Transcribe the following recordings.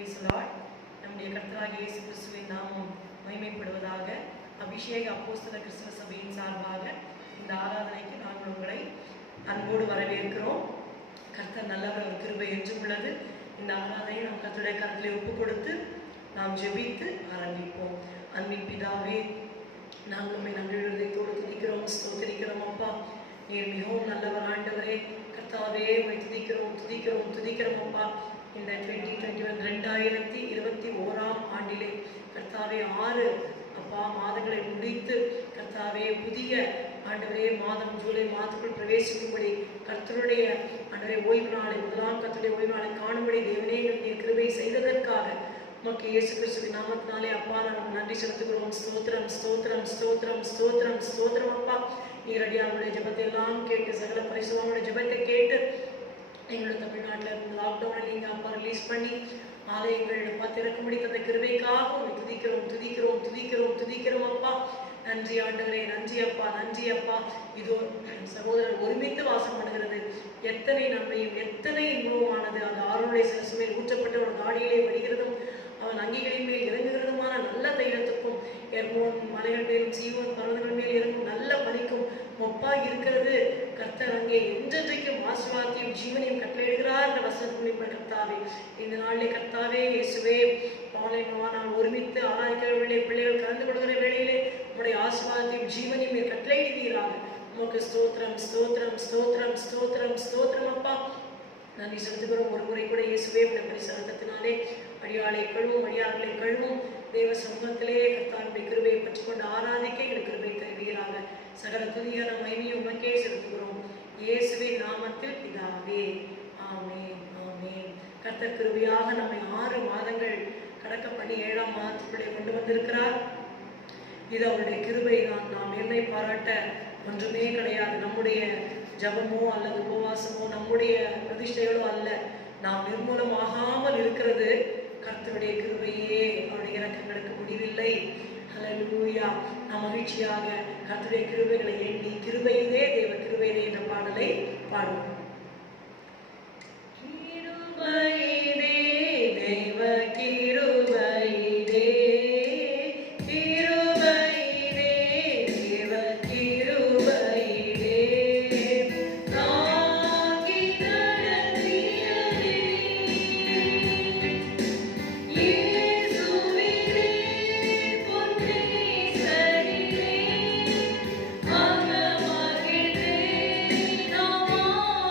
Praise the Lord. நம்முடைய கர்த்தராகிய இயேசு கிறிஸ்துவின் நாமம் மகிமைப்படுவதாக. அபிஷேக அப்போஸ்தல கிறிஸ்தவ சபையின் சார்பாக இந்த ஆராதனைக்கு நாங்கள் உங்களை அன்போடு வரவேற்கிறோம். கர்த்தர் நல்லவர், அவர் கிருபை என்றும் உள்ளது. இந்த ஆராதனையை நாம் கர்த்தருடைய கரத்திலே ஒப்பு கொடுத்து நாம் ஜெபித்து ஆரம்பிப்போம். அன்பின் பிதாவே, நாங்கள் உம்மை நன்றியுள்ளதோடு துதிக்கிறோம், ஸ்தோத்திரிக்கிறோம். அப்பா, நீர் மிகவும் நல்லவர் ஆண்டவரே. கர்த்தாவே, உம்மை துதிக்கிறோம் துதிக்கிறோம் துதிக்கிறோம் அப்பா. இந்த 2021 ஆண்டிலே கர்த்தாவே 6 அப்பா மாதங்களை முடித்து கர்த்தாவே புதிய ஆண்டவரே மாதம் ஜூலை மாதத்துக்குள் பிரவேசிக்கும்படி கர்த்தருடைய ஆண்டவரே ஓய்வு நாளை கர்த்தருடைய ஓய்வு நாளை காணும்படி தேவனே நீர் கிருபை செய்ததற்காக உமக்கு இயேசு கிறிஸ்துவின் நாமத்தினாலே அப்பா நாங்கள் நன்றி செலுத்துகிறோம். ஸ்தோத்திரம் ஸ்தோத்திரம் ஸ்தோத்திரம் ஸ்தோத்திரம் ஸ்தோத்திரம் அப்பா. நீர் அடியாருடைய ஜெபத்தை எல்லாம் கேட்டு சகல பரிசுத்தவான்களுடைய ஜெபத்தை கேட்டு எங்களுடைய தமிழ்நாட்டில் லாக்டவுனை நீங்கள் அப்பா ரிலீஸ் பண்ணி ஆலயங்கள் அப்பா திறக்கும்படி தந்த கிருபைக்காக துதிக்கிறோம் துதிக்கிறோம் துதிக்கிறோம் துதிக்கிறோம் அப்பா. நன்றி ஆண்டவரே, நன்றி அப்பா, நன்றி அப்பா. இதோ சகோதரர் ஒருமித்து வாசம் பண்ணுகிறது. எத்தனை நன்மையும் எத்தனை இன்பமானது. அந்த ஆறுடைய சிலசுமையில் ஊற்றப்பட்ட ஒரு காடியிலே வடிகிறதும் அவன் அங்கிகளின் மேல் இறங்குகிறதுமான நல்ல தைலத்துக்கும் எர்மோன் மலைகள் மேலும் சீவோன் பர்வதங்கள் மேல் இறங்கும் நல்ல பனிக்கும் ஒப்பாக இருக்கிறது. கர்த்தர் அங்கே என்றென்றைக்கும் ஆசீர்வாதத்தையும் ஜீவனையும் கட்டளையிடுகிறார் என்ற வசனத்தை கர்த்தாவே இந்த நாளிலே கர்த்தாவே இயேசுவே நான் ஒருமித்து ஆராய்க்கிற வேளையிலே பிள்ளைகள் கலந்து கொள்கிற வேளையிலே உங்களுடைய ஆசீர்வாதத்தையும் ஜீவனையும் நீர் கட்டளையிடுவீராக. உமக்கு ஸ்தோத்திரம் ஸ்தோத்திரம் ஸ்தோத்திரம் ஸ்தோத்திரம் ஸ்தோத்திரம் அப்பா. நன்றி செலுத்துகிறோம். ஒரு முறை கூட இயேசுவே உடைய பரிசரத்தினாலே அடியாளை கழுவும் அடியார்களை கழுவும் தேவ சமூகத்திலே கர்த்தாருடைய கிருபையை பற்றி கொண்டு ஆராதிக்க எங்களுக்கு கிருபை தருவீராக. சகல துதியான மகிமையும் உமக்கே செலுத்துகிறோம் இயேசுவின் நாமத்தில் பிதாவே, ஆமென் ஆமென். கர்த்தர் கிருபையாக நம்மை 6 மாதங்கள் கடக்க பண்ணி 7ஆம் மாதத்துக்குள்ளே கொண்டு வந்திருக்கிறார். இது அவருடைய கிருபை தான். நாம் என்னை பாராட்ட ஒன்றுமே கிடையாது. நம்முடைய ஜபமோ அல்லது உபவாசமோ நம்முடைய பிரதிஷ்டைகளோ அல்ல. நாம் நிர்மூலமாகாமல் இருக்கிறது கர்த்தருடைய கிருபையே. அவருடைய இரக்கங்களுக்கு முடிவில்லை. ஹல்லேலூயா. நாம் மகிழ்ச்சியாக கர்த்தருடைய கிருபைகளை எண்ணி கிருபையிலே தேவ கிருபையிலே என்ற பாடலை பாடுவோம். கிருபையிலே தேவ கிருபையிலே Oh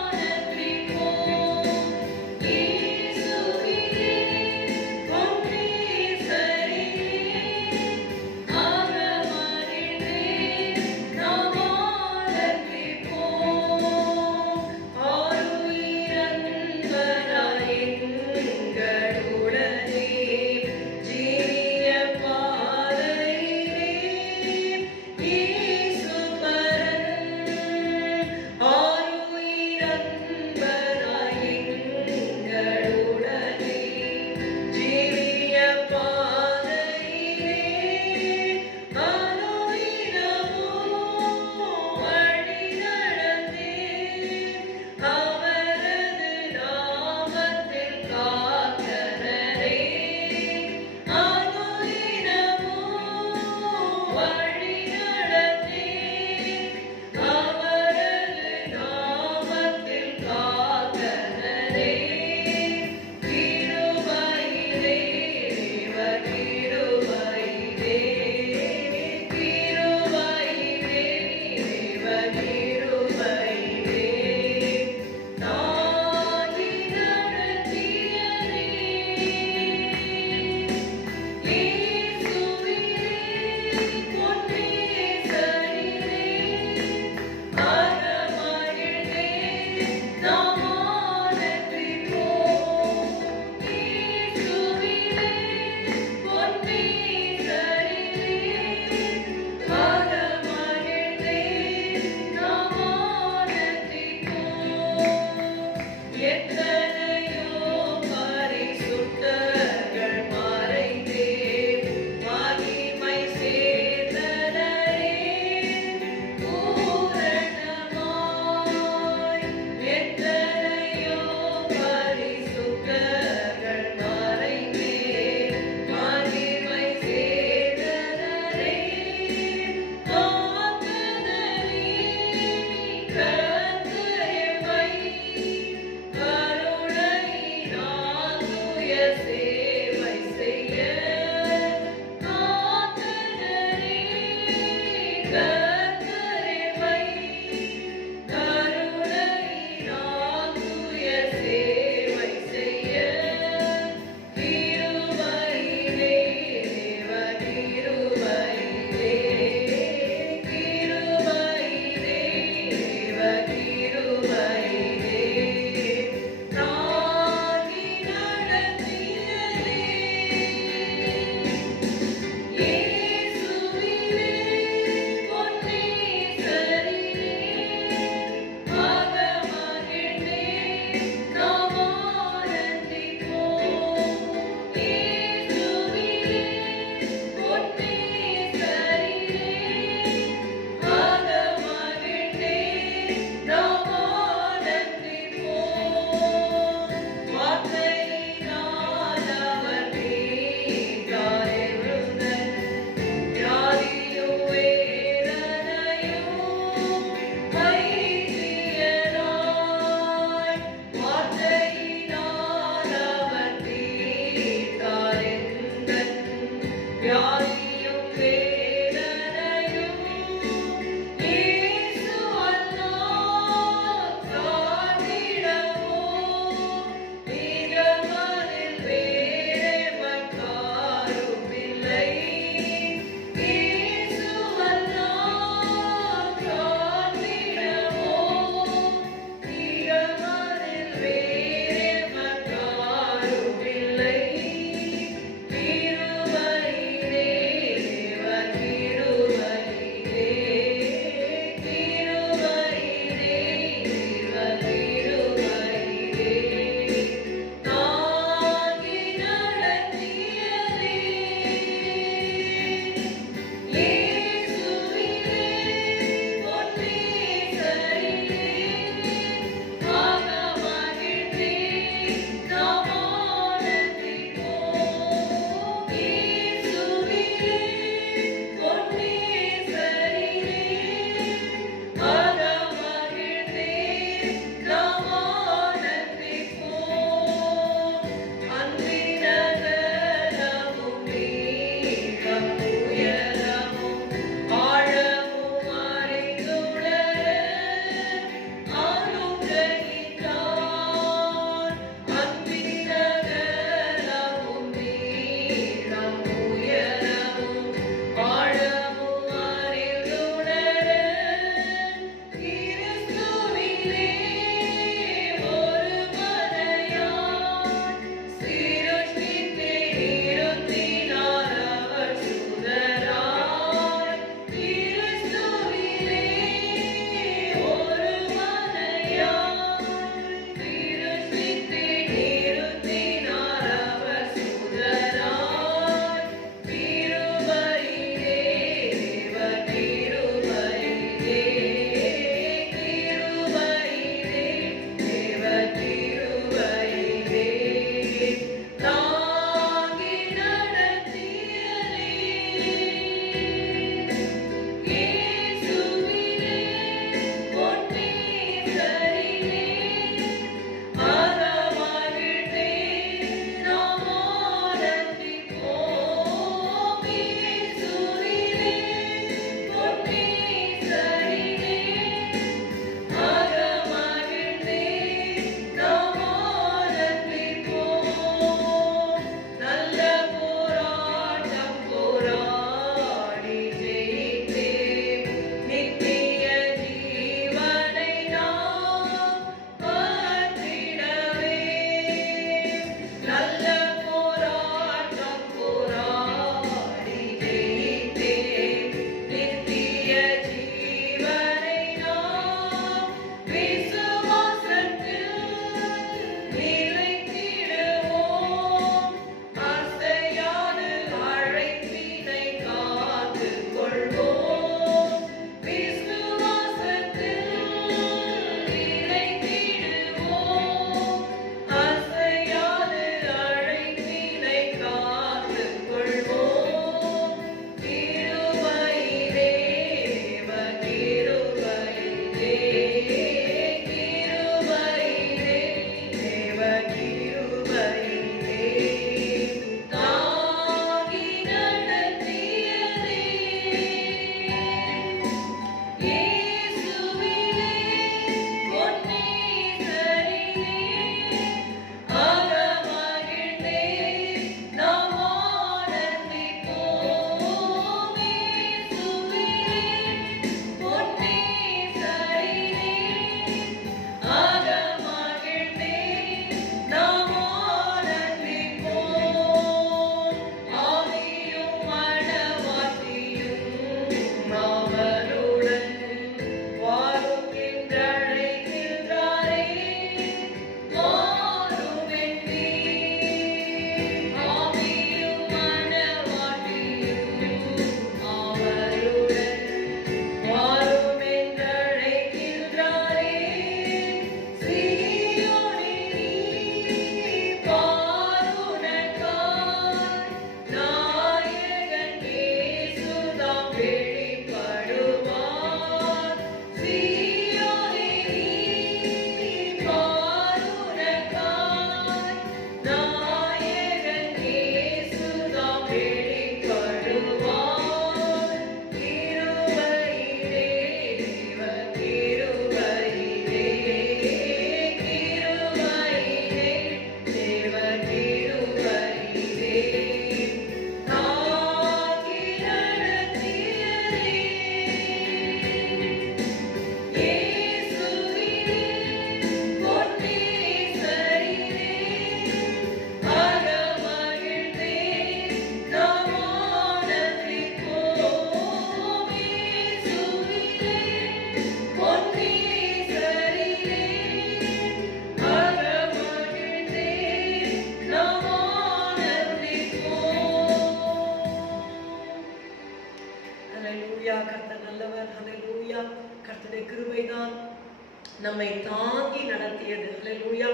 நம்மை தாங்கி நடத்தியது. அல்லேலூயா.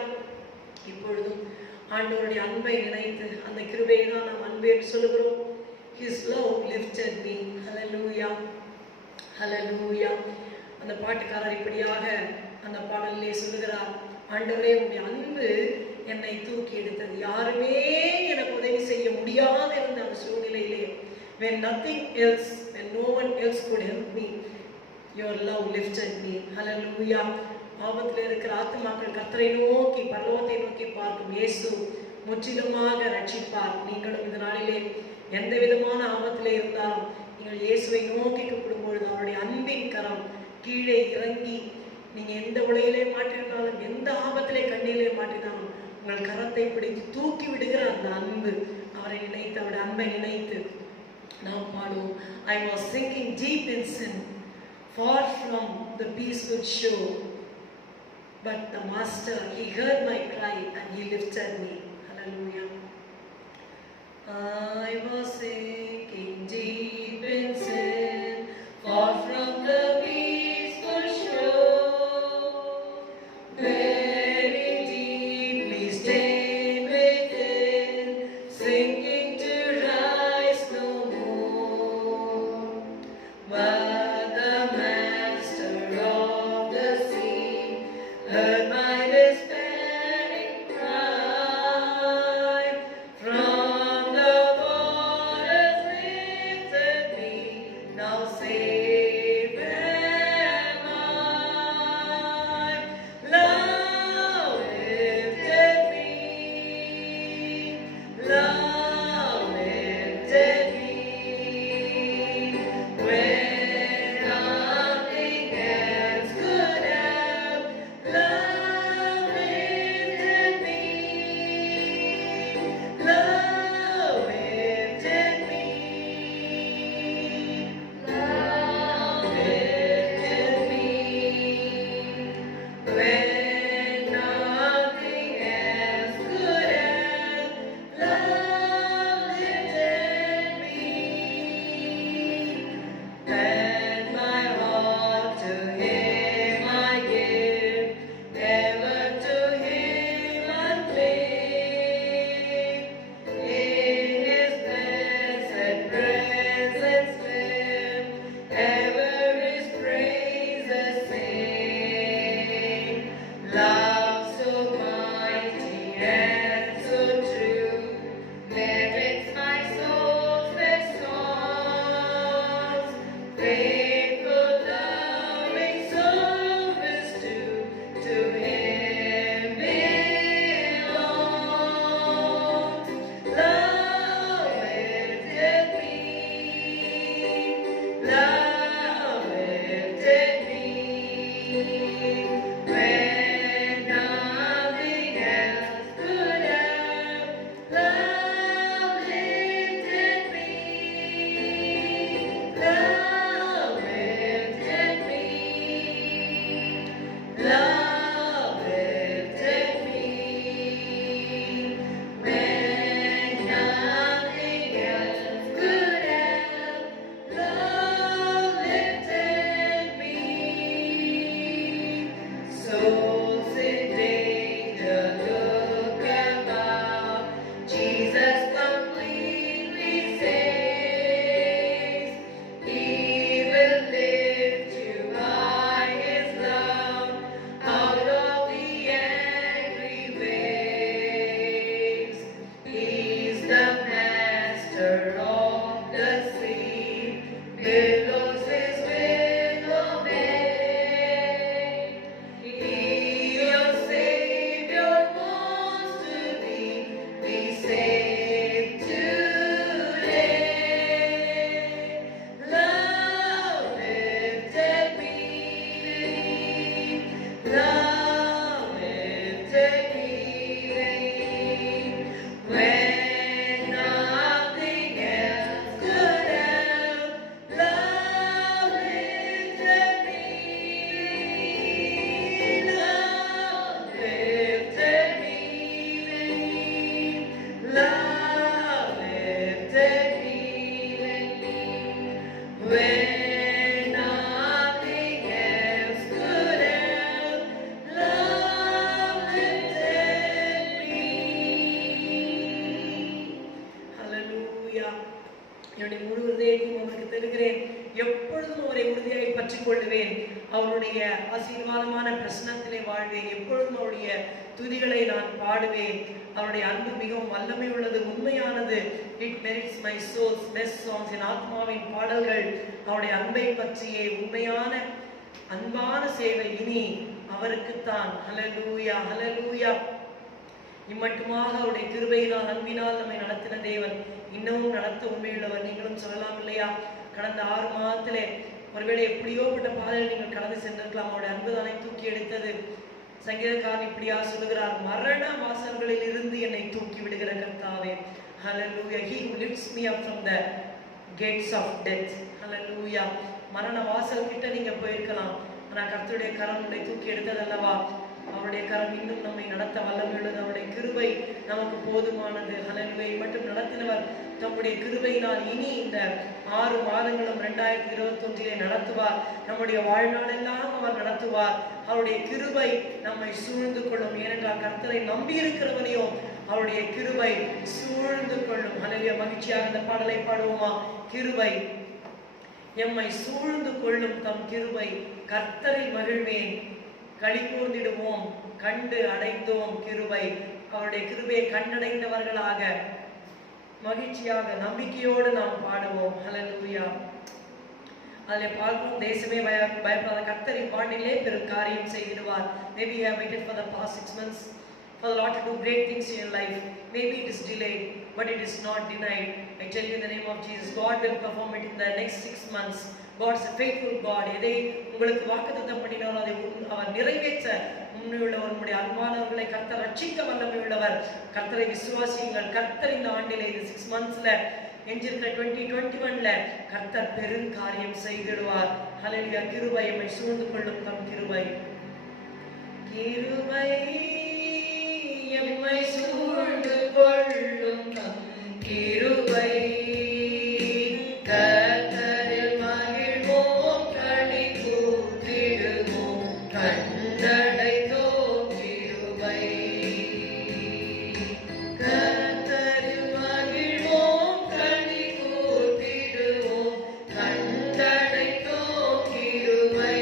இப்பொழுதும் ஆண்டவருடைய அன்பை நினைத்து அந்த கிருபையை தான் நாம் அன்பு என்று சொல்லுகிறோம். His love lifted me. Hallelujah. Hallelujah. அந்த பாட்டுக்காரர் இப்படியாக அந்த பாடலிலே சொல்லுகிறார், ஆண்டவரே உம்முடைய அன்பு என்னை தூக்கி எடுத்தது. யாருமே எனக்கு உதவி செய்ய முடியாத இருந்த அந்த சூழ்நிலையிலே, when nothing else, when no one else could help me, your love lifted me. Hallelujah. ஆபத்தில் இருக்கிற ஆத்துமாக்கள் கர்த்தரை நோக்கி பரலோகத்தை நோக்கி பார்க்கும். இயேசு முற்றிலுமாக ரட்சிப்பார். நீங்களும் இந்த நாளிலே எந்த விதமான ஆபத்திலே இருந்தாலும் நீங்கள் இயேசுவை நோக்கி கூப்பிடும் பொழுது அவருடைய அன்பின் கரம் கீழே இறங்கி, நீங்க எந்த உலகிலே மாற்றினாலும் எந்த ஆபத்திலே கண்ணிலே மாற்றினாலும் உங்கள் கரத்தை பிடித்து தூக்கி விடுகிற அந்த அன்பு, அவரை நினைத்து அவருடைய அன்பை நினைத்து நாம் பாடுவோம். I was sinking deep in sin, far from the peaceful shore, but the Master, He heard my cry and He lifted me. Hallelujah. I was sinking deep in sin, far from the peaceful shore, very deeply stained within, sinking to rise no more. But the Master of the sea heard my despairing cry from the ஹல்லேலூயா. என்னுடைய முழு இதயத்தையும் அவருக்கு தருகிறேன். எப்பொழுதும் அவரை உறுதியாய் பற்றிக் கொள்ளுவேன். அவருடைய ஆசீர்வாதமான பிரசன்னத்திலே வாழ்வேன். எப்பொழுதும் அவருடைய துதிகளை நான் பாடுவேன். அவருடைய அன்பு மிகவும் வல்லமை உள்ளது, உண்மையானது. It merits my soul's best songs. என் ஆத்மாவின் பாடல்கள் அவருடைய அன்பை பற்றியே. உண்மையான அன்பான சேவை இனி அவருக்குத்தான். ஹல்லேலூயா, ஹல்லேலூயா. இம்மட்டுமாக அவருடைய கிருபையினால் அன்பினால் நம்மை நடத்தின தேவன் இன்னமும் நடத்த உண்மையுள்ளவர். நீங்களும் சொல்லலாம் இல்லையா? கடந்த 6 மாதத்திலே ஒருவேளை எப்படியோப்பட்ட பாதையில் நீங்கள் கடந்து சென்றிருக்கலாம். அவருடைய அன்புதானை தூக்கி எடுத்தது. சங்கீதக்காரன் இப்படியா சொல்லுகிறார், மரண வாசல்களில் இருந்து என்னை தூக்கி விடுகிற கர்த்தாவே. ஹல்லேலூயா. He who lifts me up from the gates of death. ஹல்லேலூயா. மரண வாசல் கிட்ட நீங்க போயிருக்கலாம், ஆனா கர்த்தருடைய கரம் உன்னை தூக்கி எடுத்ததல்லவா? அவருடைய கரம் இன்னும் நம்மை நடத்த வல்லமை உள்ளது. அவருடைய கிருபை நமக்கு போதுமானது. ஹல்லேலூயா. மட்டும் நடத்தினவர் தம்முடைய கிருபையினால் இனி இந்த 6 மாதங்களும் 2021 நடத்துவார். நம்முடைய வாழ்நாளெல்லாம் அவர் நடத்துவார். அவருடைய கிருபை நம்மை சூழ்ந்து கொள்ளும். ஏனென்றால் கர்த்தரை நம்பி இருக்கிறவனையோ அவருடைய கிருபை சூழ்ந்து கொள்ளும். ஹல்லேலூயா. மகிழ்ச்சியாக இந்த பாடலை பாடுவோமா? கிருபை எம்மை சூழ்ந்து கொள்ளும் தம் கிருபை, கர்த்தரில் மகிழ்வேன், களி கூர்ந்திடுவோம், கண்டு அடைந்தோம் கிருபை. அவருடைய கிருபையை கண்டடைந்தவர்களாக மகிழ்ச்சியாக நம்பிக்கையோடு நாம் பாடுவோம். ஹல்லேலூயா. அதில் பார்ப்போம், தேசமே பயப்படாத கர்த்தர் இவ்வாண்டிலே பெரும் காரியம் செய்திடுவார். Maybe you have waited for the past 6 months for the Lord to do great things in your life. Maybe it is delayed, but it is not denied. I tell you in the name of Jesus, God will perform it in the next 6 months. God is a faithful God. எதை உங்களுக்கு வாக்குத்தத்தம் பண்ணினாலும் அதை அவர் நிறைவேற்ற உண்மையுள்ளவர். உங்களுடைய அன்பானவர்களை கர்த்தர் ரட்சிக்க வல்லமை உள்ளவர். கர்த்தரை விசுவாசியுங்கள். கர்த்தர் இந்த ஆண்டிலே இந்த 6 monthsல எஞ்சிருக்கிற 2021ல கர்த்தர் பெரும் காரியம் செய்திடுவார். ஹல்லேலூயா. கிருபை எம்மை சூழ்ந்து கொள்ளும் தம் கிருபை. கிருபை எம்மை சூழ்ந்து கொள்ளும் தம் கிருபை, கர்த்தரில் மகிழ்வோம், களி கூர்ந்திடுவோம், கண்டடைந்தோம் கிருபை. கர்த்தரில் மகிழ்வோம், களி கூர்ந்திடுவோம், கண்டடைந்தோம் கிருபை.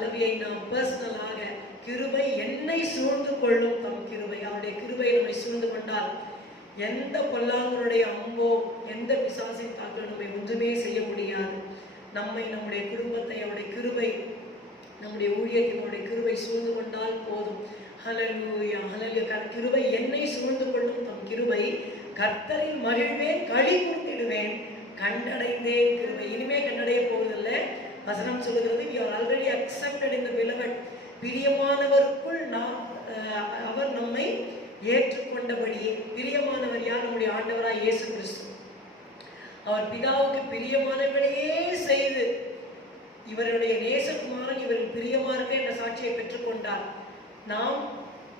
பல்லவியை நாம் பர்சனலாக, கிருபை என்னை சூழ்ந்து கொள்ளும் தம் கிருபை. அவருடைய கிருபை நம்மை சூழ்ந்து கொண்டால் எந்த பொல்லாங்கனுடைய அம்போ, எந்த பிசாசின் தாக்கல் நம்மை ஒன்றுமே செய்ய முடியாது. நம்மை, நம்முடைய குடும்பத்தை அவருடைய கிருபை, நம்முடைய ஊழியத்தினுடைய கிருபை சூழ்ந்து கொண்டால் போதும். ஹல்லேலூயா, ஹல்லேலூயா. கிருபை என்னை சூழ்ந்து கொள்ளும் தம் கிருபை, கர்த்தரில் மகிழ்வேன், களி கூர்ந்திடுவேன், கண்டடைந்தேன் கிருபை. இனிமே கண்டடைய போவதில்லை. வசனம் சொல்லுகிறது, we are already accepted in the beloved. பிரியமானவருக்குள் அவர் நம்மை ஏற்றுக்கொண்டபடியே. பிரியமானவர் யார்? நம்முடைய ஆண்டவராய் இயேசு கிறிஸ்து. அவர் பிதாவுக்கு பிரியமானபடியே செய்து இவருடைய நேசகுமாரன் இவரின் பிரியமா இருக்க என்ற சாட்சியை பெற்றுக்கொண்டார். நாம்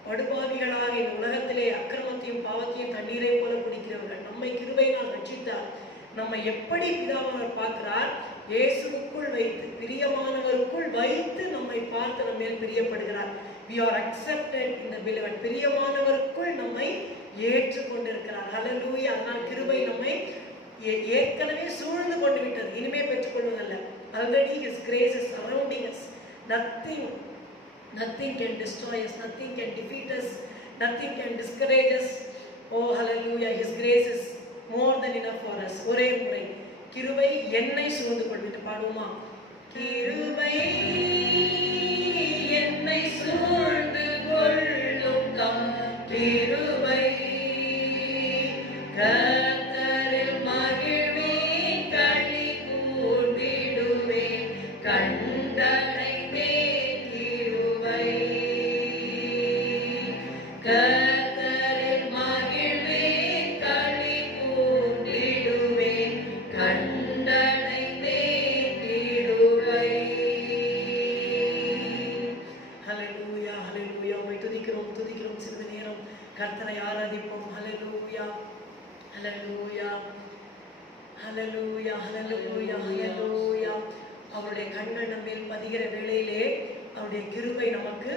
படுபாவிகளாக இந்த உலகத்திலே அக்கிரமத்தையும் பாவத்தையும் தண்ணீரை போல குடிக்கிறவர்கள். நம்மை கிருபையினால் ரட்சித்தார். நம்மை எப்படி பிதாவானவர் பார்க்கிறார்? இயேசுவுக்குள் வைத்து, பிரியமானவருக்குள் வைத்து நம்மை பார்த்து நம்ம மேல் பிரியப்படுகிறார். we are accepted in the beloved. பிரியமானவருக்குள் நம்மை ஏற்றுக்கொண்டிருக்கிறார். ஹல்லேலூயா. அதனால் கிருபை நம்மை ஏற்கனவே சூழ்ந்து கொண்டு விட்டது, இனிமே பெற்றுக்கொள்வதல்ல. already his grace is surrounding us. nothing can destroy us, nothing can defeat us, nothing can discourage us. Oh hallelujah, his grace is more than enough for us. ஒரே முறை கிருபை என்னை சூழ்ந்து கொள்விட்டு பாடுவோமா? கிருபை என்னை சூழ்ந்து கொள்ளும் தம் கிருபை, கர்த்தரில் மகிழ்வேன், களி கூர்ந்திடுவேன், கண்டடைந்தேன் கிருபை. கர்த்தரில் மகிழ்வேன், களி கூர்ந்திடுவேன், கண்டடைந்தேன் கிருபை. ஹல்லேலூயா, ஹல்லேலூயா. உம்மை துதிக்கிறோம், துதிக்கிறோம். சிறிது நேரம் கர்த்தரை ஆராதிப்போம். ஹல்லேலூயா, ஹல்லேலூயா, ஹல்லேலூயா, ஹல்லேலூயா, ஹல்லேலூயா. அவருடைய கண்கள் நம்மேல் பதிகிற வேளையிலே அவருடைய கிருபை நமக்கு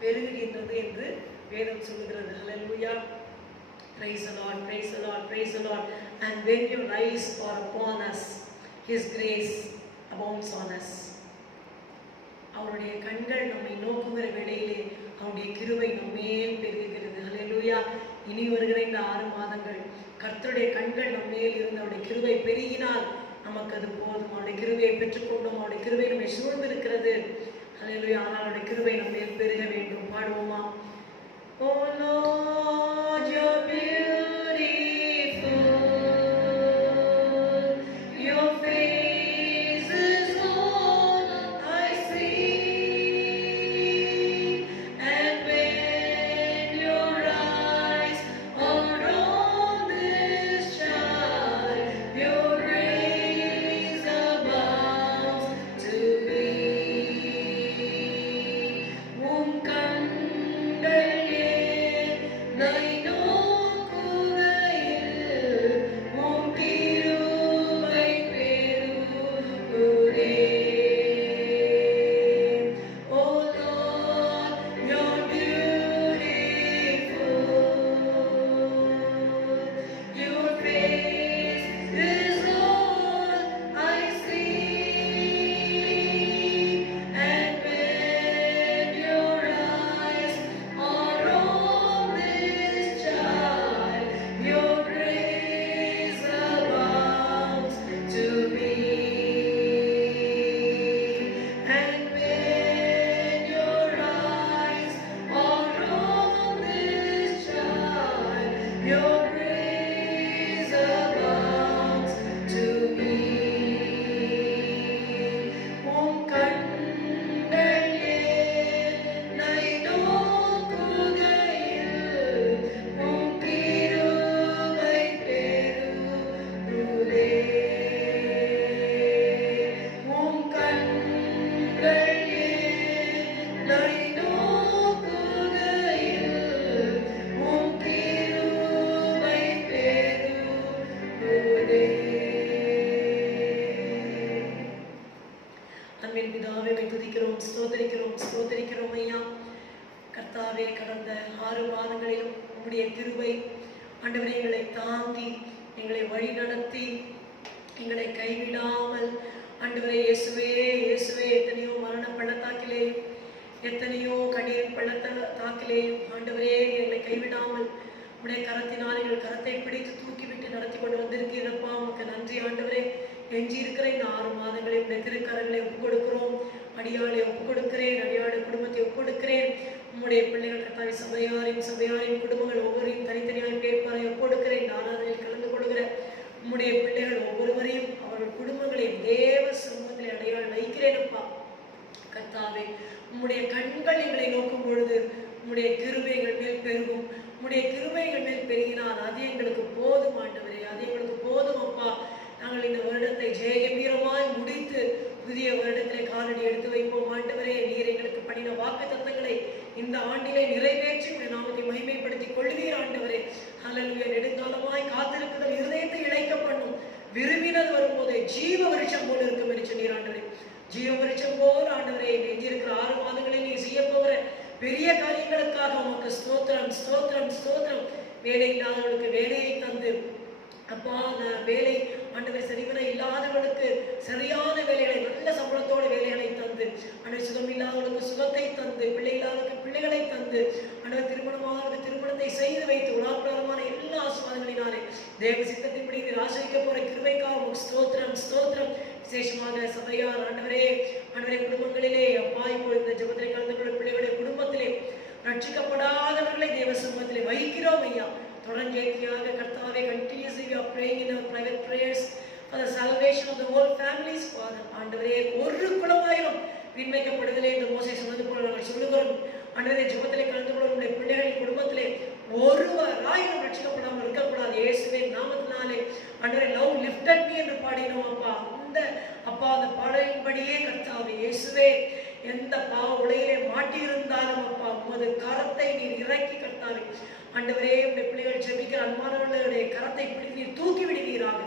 பெருகுகின்றது என்று வேதம் சொல்லுகிறது. ஹல்லேலூயா. Praise the Lord, praise the Lord, praise the Lord. And when your eyes are upon us, his grace abounds on us. அவருடைய கண்கள் நம்மை நோக்குகிற வேளையிலே அவருடைய கிருபை நம்மேல் பெருகுகிறது. ஹல்லேலூயா. இனி வருகிற இந்த 6 மாதங்கள் கர்த்தருடைய கண்கள் நம்மேல் இருந்து அவருடைய கிருபை பெருகினால் நமக்கு அது போதும். அவருடைய கிருபையை பெற்றுக்கொண்டோம், அவருடைய கிருபை நம்மை சூழ்ந்து இருக்கிறது. ஹல்லேலூயா. ஆனால் அவருடைய கிருபை நம்மேல் பெருக வேண்டும். பாடுவோமா? Oh Lord, you're beautiful. Your face is all I see. And when your eyes are on this child, your grace abounds to me. அன்பின் பிதாவே, துதிக்கிறோம், ஸ்தோத்திரிக்கிறோம், ஸ்தோத்திரிக்கிறோம் ஐயா. கர்த்தாவே, கடந்த 6 மாதங்களிலும் உம்முடைய கிருபை ஆண்டவரே எங்களை தாங்கி, எங்களை வழி நடத்தி, எங்களை கைவிடாமல் ஆண்டவரே இயேசுவே இயேசுவே, எத்தனையோ மரண பள்ளத்தாக்கிலேயும் எத்தனையோ கண்ணீர் பள்ளத்தாக்கிலேயும் ஆண்டவரே எங்களை கைவிடாமல் உடைய கரத்தினால் எங்கள் கரத்தை பிடித்து தூக்கிவிட்டு நடத்தி கொண்டு வந்திருக்கிறப்பா, உமக்கு நன்றி ஆண்டவரே. எஞ்சி இருக்கிற இந்த 6 மாதங்களை உடைய திருக்கரங்களை ஒப்புக் கொடுக்கிறோம். அடியாளை ஒப்புக் கொடுக்கிறேன், அடியாளுடைய குடும்பத்தை ஒப்புக் கொடுக்கிறேன். உம்முடைய பிள்ளைகள் கர்த்தாவே சபையாரின் குடும்பங்கள் ஒவ்வொருவரையும் தனித்தனியாக பேர்பாரை ஒப்புக் கொடுக்கிறேன். ஆராதனையில் கலந்து கொள்கிற உம்முடைய பிள்ளைகள் ஒவ்வொருவரையும் அவர்கள் குடும்பங்களை தேவ சமூகத்தில் அடையாளம் வைக்கிறேன் அப்பா. கர்த்தாவே, உம்முடைய கண்கள் எங்களை நோக்கும் பொழுது உம்முடைய கிருபை எங்கள் மேல் பெருகும். உம்முடைய கிருபை எங்கள் மேல் பெருகினால் அது எங்களுக்கு போதும் ஆண்டவரே, அது எங்களுக்கு போதும் அப்பா. நாங்கள் இந்த வருடத்தை ஜெயகம்பீரமாய் முடித்து புதிய வருடத்திலே காலடி எடுத்து வைப்போம் ஆண்டவரே. நீர் எங்களுக்கு பண்ணின வாக்கு தத்தங்களை இந்த ஆண்டிலே நிறைவேற்றி உடைய நாமத்தை மகிமைப்படுத்திக் கொள்வீர் ஆண்டவரே. ஹல்லேலூயா. நெடுங்காலமாய் காத்திருக்கிற இருதயத்தை இழைக்க பண்ணும் விரும்பினது வரும்போது ஜீவ விருட்சம் போல இருக்கும் என்று சொன்னீர் ஆண்டவரே. ஜீவ விருட்சம் போல் ஆண்டவரே, நெஞ்சிருக்கிற 6 மாதங்களில் நீ செய்ய போகிற பெரிய காரியங்களுக்காக உமக்கு ஸ்தோத்திரம் ஸ்தோத்திரம் ஸ்தோத்திரம். வேலை இல்லாதவர்களுக்கு வேலையை தந்து அப்பா, வேலை ஆண்டவரை சரிவர இல்லாதவர்களுக்கு சரியான வேலைகளை நல்ல சம்பளத்தோட வேலைகளை தந்து, ஆண்டவர் சுகம் இல்லாதவர்களுக்கு சுகத்தை தந்து, பிள்ளை இல்லாதவர்களுக்கு பிள்ளைகளை தந்து, ஆண்டவர் திருமணமானவர்களுக்கு திருமணத்தை செய்து வைத்து உலாப்பிரமான எல்லா ஆசீர்வாதங்களினாலே தேவ சித்தத்தின்படி நீர் ஆசிரிக்க போற கிருபைக்காக ஸ்தோத்திரம் ஸ்தோத்திரம். விசேஷமாக சபையார் ஆண்டவரே குடும்பங்களிலே அப்பா, இப்போ இந்த ஜெபத்திலே கலந்து கொண்ட பிள்ளைகளுடைய குடும்பத்திலே ரட்சிக்கப்படாதவர்களை தேவ சமூகத்திலே வைக்கிறோம் ஐயா. தொடர்ச்சியாக கர்த்தாவே, continuously we are praying in our private prayers for the salvation of the whole families, Father. ஆண்டவரே, ஒரு குலமாயிரம் வீண்மைக்கப்படுதலே இந்த மோசே சொன்னது போல நாங்கள் சொல்லுகிறோம் ஆண்டவரே. ஜெபத்திலே கலந்து கொள்ளும் உடைய பிள்ளைகளின் குடும்பத்திலே ஒருவராயிரம் ரட்சிக்கப்படாமல் இருக்கக்கூடாது இயேசுவின் நாமத்தினாலே. ஆண்டவரே, லவ் லிஃப்டட் மீ என்று பாடினோம் அப்பா. அந்த பாடலின்படியே கர்த்தாவே இயேசுவே, எந்த பாவ உலகிலே மாட்டியிருந்தாலும் அப்பா, உமது கரத்தை நீர் இறக்கி கர்த்தாவே ஆண்டவரே, உடைய பிள்ளைகள் ஜெபிக்கிற அன்பானவர்களுடைய கரத்தை பிடித்து நீர் தூக்கி விடுவீராக.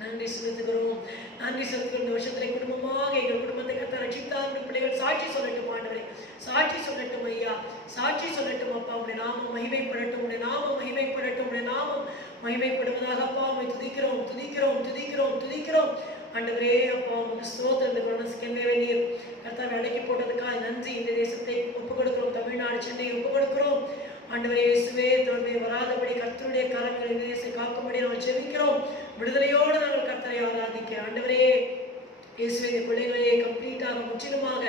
நன்றி செலுத்துகிறோம், நன்றி செலுத்துகிறோம். இந்த வருஷத்திலே குடும்பமாக எங்கள் குடும்பத்தை கர்த்தர் ரட்சித்தார் பிள்ளைகள் சாட்சி சொல்லட்டும் ஆண்டவரே, சாட்சி சொல்லட்டும் ஐயா, சாட்சி சொல்லட்டும் அப்பா. உடைய நாமம் மகிமைப்படட்டும், உடைய நாமம் மகிமைப்படட்டும், உடைய நாமம் மகிமைப்படுவதாக அப்பா. உம்மை துதிக்கிறோம் துதிக்கிறோம் துதிக்கிறோம் துதிக்கிறோம் ஆண்டவரே. அப்பா, உமக்கு ஸ்தோத்திரம். இந்த கொரோனா செகண்ட்வே நீர் கர்த்தாவை அடக்கி போட்டதுக்காக நன்றி. இந்த தேசத்தை ஒப்புக் கொடுக்கிறோம், தமிழ்நாடு சென்னையை ஒப்புக் கொடுக்கிறோம் ஆண்டவரே. இயேசுவே, தொடர்பே வராதபடி கர்த்தருடைய கரங்கள் இந்த தேசத்தை காக்கும்படி நாங்கள் ஜெபிக்கிறோம். விடுதலையோடு நாங்கள் கர்த்தரை ஆராதிக்க ஆண்டவரே இயேசுவே, இந்த பிள்ளைகளே கம்ப்ளீட்டாக முற்றிலுமாக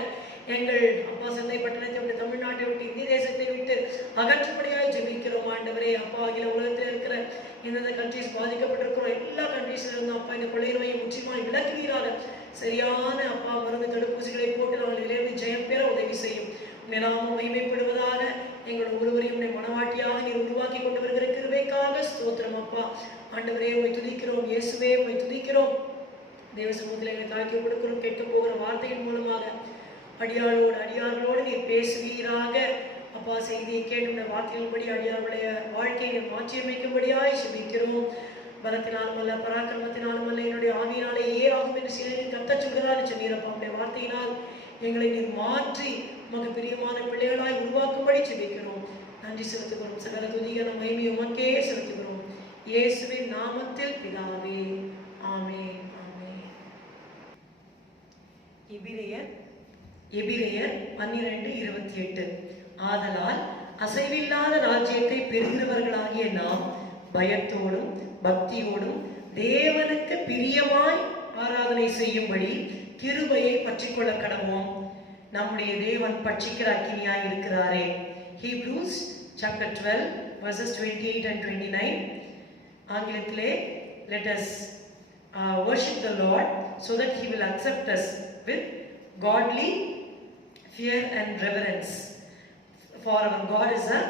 எங்கள் அப்பா சென்னை பட்டணத்தை விட்டு, தமிழ்நாட்டை விட்டு, இந்திய தேசத்தை விட்டு அகற்றும்படியாக ஜெபிக்கிறோம் ஆண்டவரே. அப்பா, அகில உலகத்தில் இருக்கிற எந்தெந்த கண்ட்ரிஸ் பாதிக்கப்பட்டிருக்கிறோம் எல்லா கண்ட்ரிஸ்ல இருந்து அப்பா இந்த கொள்ளை நோயை முற்றிலுமாய் விலக்குவீராக. சரியான அப்பா மருந்து தடுப்பூசிகளை போட்டு நாங்கள் இதிலிருந்து ஜெயம் பெற உதவி செய்யும். உன்னை நாமம் மகிமைப்படுவதாக. எங்கள் ஒருவரையும் உன்னை மனவாட்டியாக நீர் உருவாக்கி கொண்டு வருகிற கிருபைக்காக ஸ்தோத்திரம் அப்பா. ஆண்டவரே, உம்மை துதிக்கிறோம் இயேசுவே, உம்மை துதிக்கிறோம். தேவ சமூகத்தில் எங்களை தாக்கி கொடுக்கிறோம். கேட்க போகிற வார்த்தையின் மூலமாக அடியார்களோடு நீர் பேசுவீராக அப்பா. செய்தியை கேட்டுள்ள வார்த்தையின்படி அடியார்களுடைய வாழ்க்கையை மாற்றியமைக்கும்படியாய் செபிக்கிறோம். பலத்தினாலும் அல்ல, பராக்கிரமத்தினாலும் அல்ல, என்னுடைய ஆவியினாலே ஏறாகும் என்று சிலரின் கர்த்தர் சொல்கிறார் சொன்னீரப்பா. உடைய வார்த்தையினால் எங்களை நீர் மாற்றி உமக்கு பிரியமான பிள்ளைகளாய் உருவாக்கும்படி செபிக்கிறோம். நன்றி செலுத்துகிறோம். சகல துதியான மகிமை உமக்கே செலுத்துகிறோம். இயேசுவின் நாமத்தில் பிதாவே, ஆமென் ஆமென். எபிரெயர் 12:28. ஆதலால் அசைவில்லாத ராஜ்யத்தை பெறுகிறவர்களாகிய நாம் பயத்தோடும் பக்தியோடும் தேவனுக்கு பிரியமாய் ஆராதனை செய்யும்படி கிருபையை பற்றிக்கொள்ள கடவோம். நம்முடைய தேவன் பட்சிக்கிற அக்கினியாய் இருக்கிறாரே. Hebrews chapter 12 verses 28 and 29. ஆங்கிலத்திலே, let us worship the Lord so that he will accept us with godly fear and reverence, for our God is a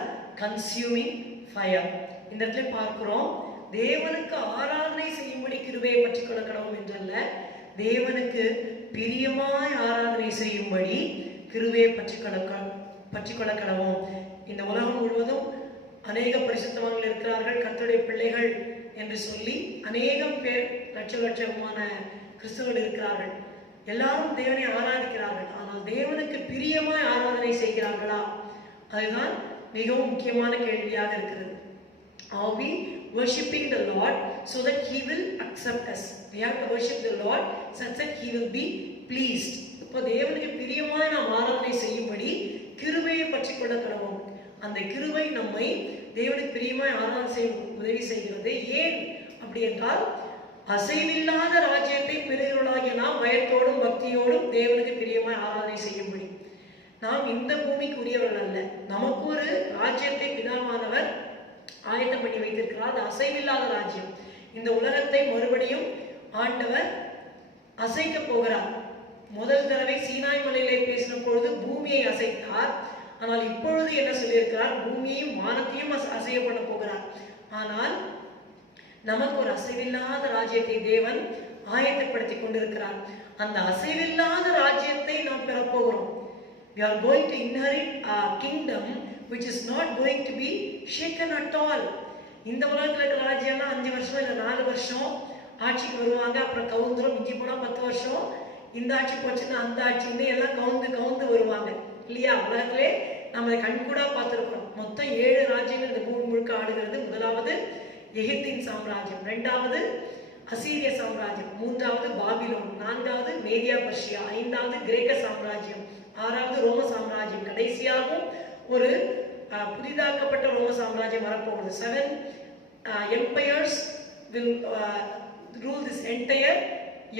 consuming fire. இந்த இடத்துல பார்க்கிறோம், தேவனுக்கு ஆராதனை செய்யும்படி கிருபையை பற்றிக்கொள்ள கடவும் என்றல்ல, தேவனுக்கு பிரியமாய் ஆராதனை செய்யும்படி கிருபையை பற்றிக்கொள்ள கடவும். இந்த உலகம் முழுவதும் அநேக பரிசுத்தவான்கள் இருக்கிறார்கள், கர்த்தருடைய பிள்ளைகள் என்று சொல்லி அநேகம் பேர் லட்சமான கிறிஸ்தவர்கள் இருக்கிறார்கள். எல்லாரும் தேவனை ஆராதிக்கிறார்கள். ஆனால் தேவனுக்கு பிரியமாய் ஆராதனை செய்கிறார்களா? அதுதான் மிகவும் முக்கியமான கேள்வியாக இருக்கிறது. Are we worshiping the Lord so that he will accept us. We have to worship the Lord such that he will be pleased. இப்போ தேவனுக்கு பிரியமாய் நாம் ஆராதனை செய்யும்படி கிருபையை பற்றி கொள்ள கடவோம். அந்த கிருபை நம்மை தேவனுக்கு பிரியமாய் ஆராதனை செய்ய உதவி செய்கிறது. ஏன் அப்படி என்றால், அசைவில்லாத ராஜ்யத்தை பெறுகிறவர்களாகிய நாம் பயத்தோடும் பக்தியோடும் தேவனுக்கு பிரியமாய் ஆராதனை செய்யும்படி. நாம் இந்த பூமிக்கு உரியவர்கள் அல்ல. நமக்கு ஒரு ராஜ்யத்தை பிதாவானவர் ஆயத்தம் பண்ணி வைத்திருக்கிறார். அது அசைவில்லாத ராஜ்யம். இந்த உலகத்தை மறுபடியும் ஆண்டவர் அசைக்க போகிறார். முதல் தடவை சீனாய் மலையிலே பேசின பொழுது பூமியை அசைத்தார். ஆனால் இப்பொழுது என்ன சொல்லியிருக்கிறார்? பூமியையும் வானத்தையும் அசைய பண்ண போகிறார். ஆனால் நமக்கு ஒரு அசைவில்லாத ராஜ்யத்தை தேவன் ஆயத்தப்படுத்தி கொண்டிருக்கிறார். அந்த அசைவில்லாத ராஜ்யத்தை நாம் பெறப்போகிறோம். We are going to inherit a kingdom which is not going to be shaken at all. இந்த உலகத்தில் இருக்கிற ராஜ்யம்லாம் 5 வருஷம் இல்லை 4 வருஷம் ஆட்சிக்கு வருவாங்க. அப்புறம் கவுந்துரும். மிஞ்சி போனால் 10 வருஷம். இந்த ஆட்சி போச்சுன்னா அந்த ஆட்சி வந்து எல்லாம் கவுந்து வருவாங்க இல்லையா? உலகத்திலே நம்ம கண்கூடா பார்த்துருக்கிறோம். மொத்தம் 7 ராஜ்யங்கள் இந்த பூமி முழுக்க ஆளுகிறது. முதலாவது எகிப்தின் சாம்ராஜ்யம், 2வது அசீரிய சாம்ராஜ்யம், 3வது பாபிலோன், 4வது மேதியா பர்ஷியா, 5வது கிரேக்க சாம்ராஜ்யம், 6வது ரோம சாம்ராஜ்யம், கடைசியாகவும் ஒரு புதிதாக்கப்பட்ட ரோம சாம்ராஜ்யம் வரப்போகுது. 7 empires will rule this entire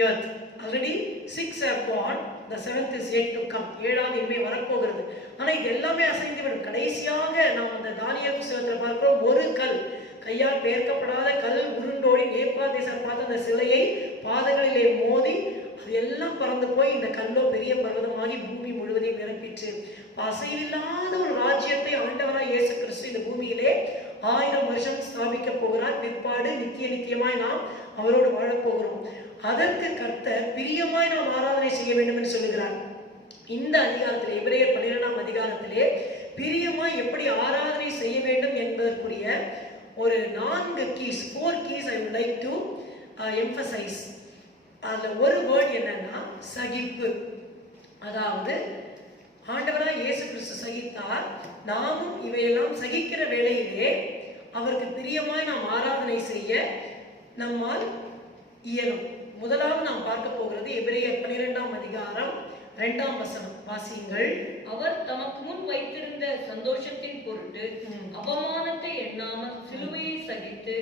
earth. Already 6 have gone, the 7th is yet to come. 7வது இனிமே வரப்போகிறது. ஆனால் இது எல்லாமே அசைந்து விடும். கடைசியாக நாம் அந்த தானியேல் புத்தகத்தில் பார்க்கிறோம், ஒரு கல், கையால் பெயர்க்கப்படாத கல் உருண்டோடி நேபாள் தேசம் பார்த்து அந்த சிலையை பாதங்களிலே மோதி அது எல்லாம் பறந்து போய் இந்த கல்லோ பெரிய பர்வதமாகி பூமி முழுவதையும் நிரப்பிற்று. அசைவில்லாத ஒரு ராஜ்யத்தை ஆண்டவராய் இயேசு கிறிஸ்து இந்த பூமியிலே 1000 வருஷம் ஸ்தாபிக்க போகிறார். பிற்பாடு நித்தியமாய் நாம் அவரோடு வாழப்போகிறோம். அதற்கு கர்த்தர் பிரியமாய் நாம் ஆராதனை செய்ய வேண்டும் என்று சொல்லுகிறார். இந்த அதிகாரத்திலே, எபிரேயர் 12ஆம் அதிகாரத்திலே பிரியமாய் எப்படி ஆராதனை செய்ய வேண்டும் என்பதற்குரிய ஒரு 4 keys, 4 keys I would like to emphasize. அதில் ஒரு வேர்ட் என்னன்னா சகிப்பு. அதாவது ஆண்டவராய் இயேசு கிறிஸ்து சகித்தார். நாமும் இவையெல்லாம் சகிக்கிற வேளையிலே அவருக்கு பிரியமாய் நாம் ஆராதனை செய்ய நம்மால் இயலும். முதலாவது நாம் பார்க்க போகிறது எபிரேயர் 12ஆம் அதிகாரம் 2ஆம் வசனம். வாசியுங்கள். அவர் தமக்கு முன் வைத்திருந்த சந்தோஷத்தின் பொருட்டு அவமானத்தை எண்ணாமல் சிலுவையை சகித்து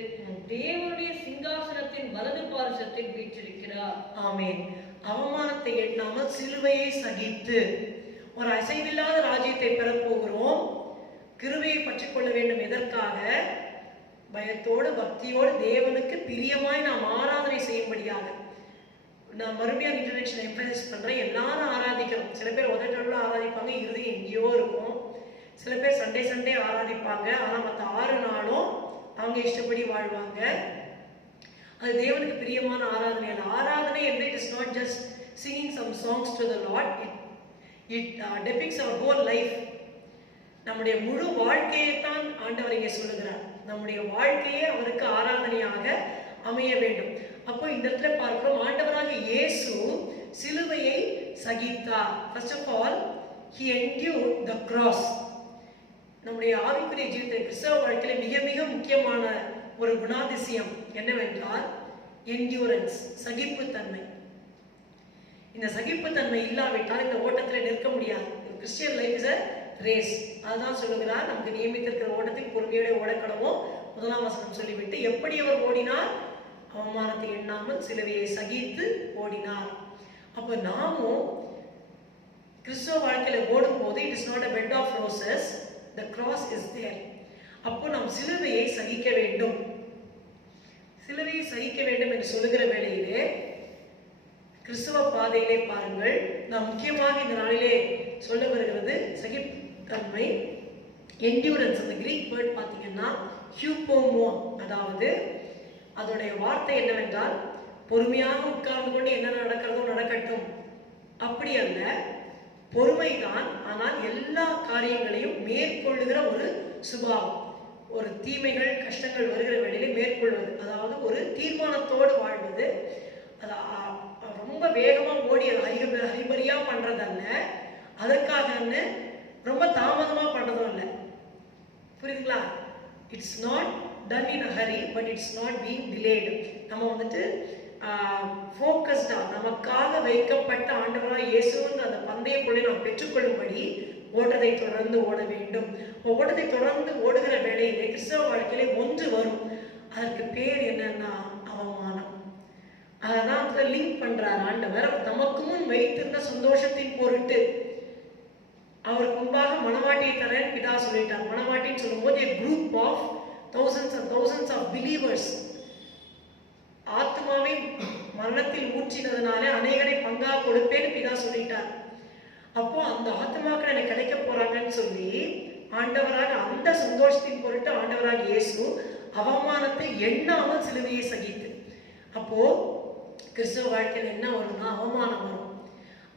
தேவனுடைய சிங்காசனத்தின் வலது பார்சத்தில் வீற்றிருக்கிறார். ஆமென். அவமானத்தை எண்ணாமல் சிலுவையை சகித்து ஒரு அசைவில்லாத ராஜ்யத்தை பெறப்போகிறோம். கிருபையை பற்றிக் கொள்ள வேண்டும். எதற்காக? பயத்தோடு பக்தியோடு தேவனுக்கு பிரியமாய் நாம் ஆராதனை செய்யும்படியாக. நான் மறுபடியும் இன்ட்ரடக்ஷன் எம்பசைஸ் பண்றேன். எல்லாரும் ஆராதிக்கிறோம். சில பேர் உதட்டோட ஆராதிப்பாங்க, இருதயம் எங்கேயோ இருக்கும். சில பேர் சண்டே ஆராதிப்பாங்க. ஆனால் மற்ற 6 நாளும் அவங்க இஷ்டப்படி வாழ்வாங்க. அது தேவனுக்கு பிரியமான ஆராதனை அல்ல. ஆராதனை என்று it is not just singing some songs to the Lord. It depicts our whole life. நம்முடைய முழு வாழ்க்கையை தான் ஆண்டவர் இங்கே சொல்லுகிறார். நம்முடைய வாழ்க்கையே அவருக்கு ஆராதனையாக அமைய வேண்டும். அப்போ இந்த இடத்துல பார்க்கிறோம், ஆண்டவராக இயேசு சிலுவையை சகித்தார். First of all, he endured the cross. நம்முடைய ஆவிக்குரிய ஜீவிதத்தை, கிறிஸ்தவ வாழ்க்கையில மிக மிக முக்கியமான ஒரு குணாதிசயம் என்னவென்றால் என்டியூரன்ஸ், சகிப்புத்தன்மை. இந்த சகிப்புத்தன்மை இல்லாவிட்டால் இந்த ஓட்டத்தில் நிற்க முடியாது. Christian life is a race. அதுதான் சொல்லுகிறார், நமக்கு நியமித்திருக்கிற ஓட்டத்தில் பொறுமையோட ஓடக்கடவும் 1ஆம் வசனம் சொல்லிவிட்டு, எப்படி அவர் ஓடினார்? அவமானத்தை எண்ணாமல் சிலுவையை சகித்து ஓடினார். அப்போ நாமும் கிறிஸ்துவ வாழ்க்கையில ஓடும் போது it is not a bed of roses, the cross is there. அப்போ நாம் சிலுவையை சகிக்க வேண்டும். சிலுவையை சகிக்க வேண்டும் என்று சொல்லுகிற வேளையிலே கிறிஸ்துவ பாதையிலே பாருங்கள், நாம் முக்கியமாக இந்த நாளிலே சொல்ல வருகிறது சகிப்புத்தன்மை, என்டியூரன்ஸ். அந்த கிரீக் வேர்ட் பார்த்தீங்கன்னா ஹியூபோமோ, அதாவது அதோடைய வார்த்தை என்னவென்றால் பொறுமையாக உட்கார்ந்து கொண்டு என்ன நடக்கிறதோ நடக்கட்டும், அப்படி அல்ல, பொறுமைதான். ஆனால் எல்லா காரியங்களையும் மேற்கொள்ளுகிற ஒரு சுபாவம். ஒரு தீமைகள் கஷ்டங்கள் வருகிற வேளையிலே மேற்கொள்வது, அதாவது ஒரு தீர்மானத்தோடு வாழ்வது. ரொம்ப வேகமா ஓடி ஹரிபரியா பண்றதல்ல, அதற்காக ரொம்ப தாமதமா பண்றதும் இல்லை. புரியுதுங்களா? It's not done in a Hari, but it's not being delayed. நம்ம வந்துட்டு ஃபோக்கஸ்டா நமக்காக வைக்கப்பட்ட ஆண்டவராக இயேசுங்கிற அந்த பந்தய பொருளை நாம் பெற்றுக்கொள்ளும்படி ஓட்டத்தை தொடர்ந்து ஓட வேண்டும். ஓட்டத்தை தொடர்ந்து ஓடுகிற வேளையிலே கிறிஸ்தவ வாழ்க்கையிலே ஒன்று வரும். அதற்கு பேர் என்னன்னா அவமானம். அதான் லிங்க் பண்றார் ஆண்டவர். தமக்கு முன் வைத்திருந்த சந்தோஷத்தின் பொருட்டு அவருக்கு முன்பாக மணவாட்டியை தரேன் பிதா சொல்லிட்டார். மணவாட்டின்னு சொல்லும்போது a group of thousands and thousands of believers, ஆத்மாவை மரணத்தில் ஊற்றினதுனால அநேகரை பங்கா கொடுப்பேன்னு பிதா சொல்லிட்டார். அப்போ அந்த ஆத்மாக்கள் எனக்கு கிடைக்க போறாங்கன்னு சொல்லி ஆண்டவராக அந்த சந்தோஷத்தின் பொருட்டு ஆண்டவராக இயேசு அவமானத்தை எண்ணாமல் சிலுவையை சகித்து. அப்போ கிறிஸ்தவ வாழ்க்கையில் என்ன வரும்னா அவமானம் வரும்.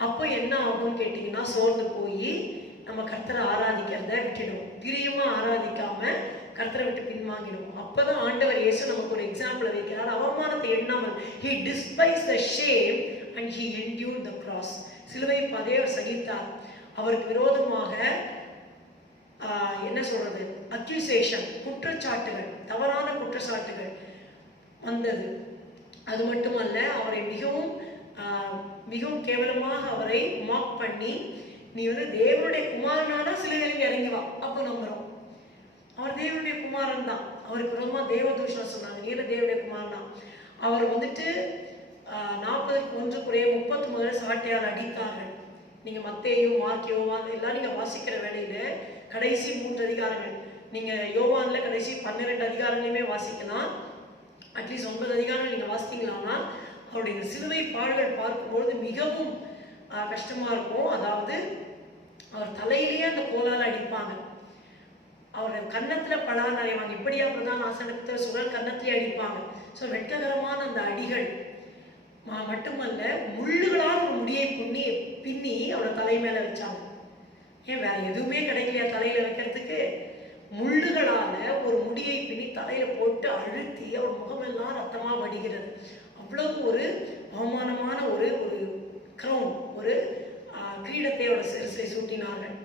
அப்போ என்ன ஆகும்னு கேட்டீங்கன்னா சோர்ந்து போய் நம்ம கர்த்தரை ஆராதிக்கிறத விட்டுடுவோம். திரியுமா ஆராதிக்காம கர்த்தரை விட்டு பின்வாங்கிடுவோம். அப்பதான் ஆண்டவர் இயேசு நமக்கு ஒரு எக்ஸாம்பிள் வைக்கிறார். அவமானத்தை எண்ணாமல் he despised the shame and he endured the cross. சிலுவை பாதையை அவர் சகித்தார். அவருக்கு விரோதமாக என்ன சொல்றது, அக்யூசேஷன், குற்றச்சாட்டுகள், தவறான குற்றச்சாட்டுகள் வந்தது. அது மட்டுமல்ல, அவரை மிகவும் மிகவும் கேவலமாக அவரை மார்க் பண்ணி, நீ வந்து தேவனுடைய குமாரனானா சிலுவையில் இறங்கி வா, அப்போ நம்புறோம். அவர் தேவனுடைய குமாரன் தான். அவருக்கு விரோதமா தேவதூஷணம் சொன்னாங்க, நீல தேவனுடைய குமாரன் தான். அவர் வந்துட்டு 40 39 சாட்டையால் அடித்தார்கள். நீங்க மத்தேயு மார்க் யோவான் எல்லாம் நீங்க வாசிக்கிற வேளையில கடைசி 3 அதிகாரங்கள், நீங்க யோவான்ல கடைசி 12 அதிகாரங்களையுமே வாசிக்கலாம். அட்லீஸ்ட் 9 அதிகாரம் நீங்க வாசித்தீங்களான்னா அவருடைய சிலுவை பாடுகள் பார்க்கும்பொழுது மிகவும் கஷ்டமா இருக்கும். அதாவது அவர் தலையிலேயே அந்த கோலால் அடிப்பாங்க, அவருடைய கன்னத்துல படார் நிறைவாங்க. இப்படியா பிரதான ஆசனத்தில் சுழல் கன்னத்திலே அடிப்பாங்க. ஸோ வெட்டகரமான அந்த அடிகள் மட்டுமல்ல, முள்ளுகளால் ஒரு முடியை பின்னி அவரோட தலை மேல வச்சாங்க. ஏன் வேற எதுவுமே கிடைக்கலையா தலையில வைக்கிறதுக்கு? முள்ளுகளால ஒரு முடியை பின்னி தலையில போட்டு அழுத்தி அவர் முகமெல்லாம் ரத்தமா வடிகிறது. அவ்வளவு ஒரு அவமானமான ஒரு கிரவுன், ஒரு கிரீடத்தை அவரோட சிரசை சூட்டினார்கள்.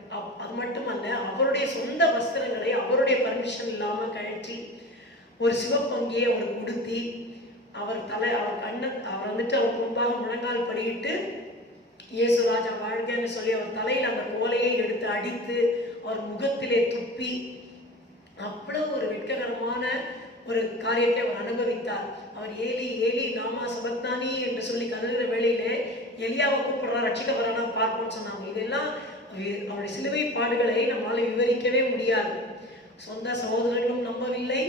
அது மட்டுமல்ல, அவருடைய சொந்த வஸ்திரங்களை அவருடைய பர்மிஷன் இல்லாம கழற்றி ஒரு சிவப்பங்கியை அவர் உடுத்தி அவர் வந்துட்டு அவர் முன்பாக முழங்கால் படியிட்டு இயேசு ராஜா வாழ்கன்னு சொல்லி அவர் தலையில் அந்த கோலையை எடுத்து அடித்து அவர் முகத்திலே துப்பி அவ்வளவு ஒரு வெட்ககரமான ஒரு காரியத்தை அவர் அனுபவித்தார். அவர் ஏலி ஏலி லாமா சபக்தானி என்று சொல்லி கதறுகிற வேளையிலே எலியாவை கூப்பிடுறார், ரட்சிக்கப்படுறா பார்ப்போம்னு சொன்னாங்க. இதெல்லாம் அவருடைய சிலுவை பாடுகளை நம்மளால விவரிக்கவே முடியாது. சொந்த சகோதரர்களும் நம்பவில்லை.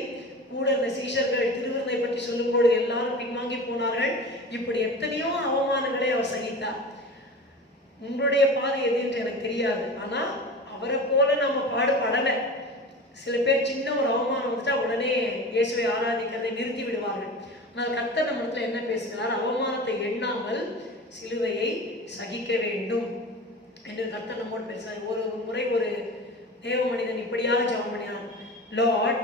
கூட இந்த சீஷர்கள் திருவிருந்தை பற்றி சொல்லும்போது எல்லாரும் பின்வாங்கி போனார்கள். இப்படி எத்தனையோ அவமானங்களை அவர் சகித்தார். உங்களுடைய பாதை எது என்று எனக்கு தெரியாது, ஆனா அவரை போல நம்ம பாடுபடலை. சில பேர் சின்ன ஒரு அவமானம் வந்துட்டா உடனே இயேசுவை ஆராதிக்கிறதை நிறுத்தி விடுவார்கள். ஆனால் கர்த்தர் நம்ம இடத்துல என்ன பேசுகிறார்? அவமானத்தை எண்ணாமல் சிலுவையை சகிக்க வேண்டும் என்று கர்த்தர் நம்மோடு பேசுகிறார். ஒரு முறை ஒரு தேவ மனிதன் இப்படியாக ஜெபம் பண்ணினான், Lord,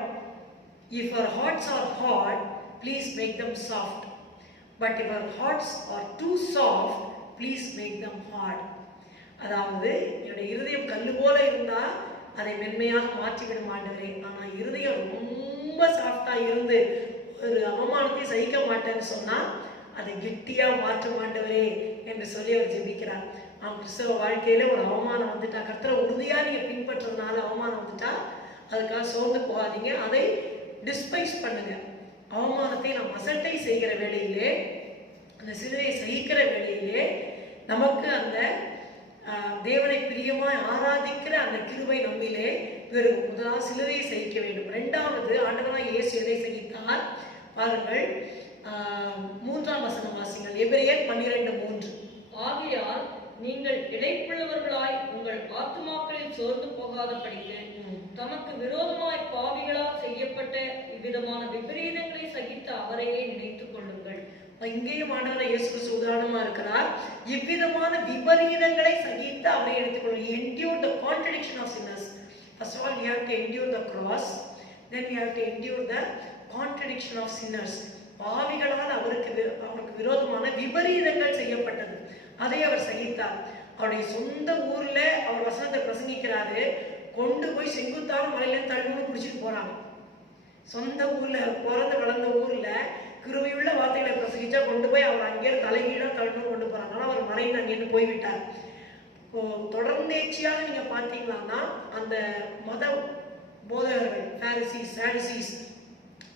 if our hearts are hard, please make them soft, but if our hearts are too soft, please make them hard. அதாவது என்னுடைய இருதயம் கல்லு போல இருந்தா அதை மென்மையாக மாற்றிவிட மாட்டேன், ஆனா இருதயம் ரொம்ப சாஃப்டா இருந்து ஒரு அவமானத்தை சகிக்க மாட்டேன்னு சொன்னா அதை கெட்டியா மாற்ற மாட்டவரே என்று சொல்லி அவர் ஜெபிக்கிறார். கிறிஸ்தவ வாழ்க்கையில ஒரு அவமானம் வந்துட்டா, கர்த்தரை உறுதியா நீங்க பின்பற்றதுனால அவமானம் வந்துட்டா அதுக்காக சோர்ந்து போகாதீங்க, அதை டிஸ்பைஸ் பண்ணுங்க. அவமானத்தை நாம் அசட்டை செய்கிற வேளையிலே, அந்த சிலுவையை சகிக்கிற வேளையிலே நமக்கு அந்த தேவனை பிரியமாய் ஆராதிக்கிற அந்த கிருபை நம்மிலே பெரும். முதலாவது சிலுவையை சகிக்க வேண்டும். இரண்டாவது ஆண்டவராய் இயேசு எதை சகித்தார் பாருங்கள். 3ஆம் வசனம் வாசிங்கள். எபிரேயர் 12:3. ஆகையால் நீங்கள் இளைப்புள்ளவர்களாய் உங்கள் ஆத்துமாக்களில் சோர்ந்து போகாதபடிக்கு தமக்கு விரோதமாய் பாவிகளால் செய்யப்பட்ட இவ்விதமான விபரீதங்களை சகித்த அவரையே நினைத்துக் கொள்ளுங்கள். இங்கேயும் ஆண்டவர் இயேசு கிறிஸ்து உதாரணமா இருக்கிறார். இவ்விதமான விபரீதங்களை சகித்து அவரை எடுத்துக் கொள்ளுங்கள். endure the contradiction of sinners. First of all, we have to endure the cross, then we have to endure the contradiction of sinners. பாவிகளால் அவருக்கு விரோதமான விபரீதங்கள் செய்யப்பட்டது, அதை அவர் சகித்தார். அவருடைய சொந்த ஊர்ல அவர் வசனத்தை பிரசங்கிக்கிறாரு, கொண்டு போய் செங்குத்தான மலையில தள்ளுன்னு குடிச்சிட்டு போறாங்க. சொந்த ஊர்ல பிறந்து வளர்ந்த ஊர்ல கிருபையுள்ள வார்த்தைகளை பிரசங்கிச்சா கொண்டு போய் அவர் அங்கே தலைகீழா தள்ளணும் கொண்டு போறாங்க. ஆனால் அவர் மறைந்து அங்கேருந்து போய்விட்டார். இப்போ தொடர்ந்தேச்சியாக நீங்க பார்த்தீங்கன்னா அந்த மத போதகர்கள் பாரிசீஸ் சாடுசீஸ்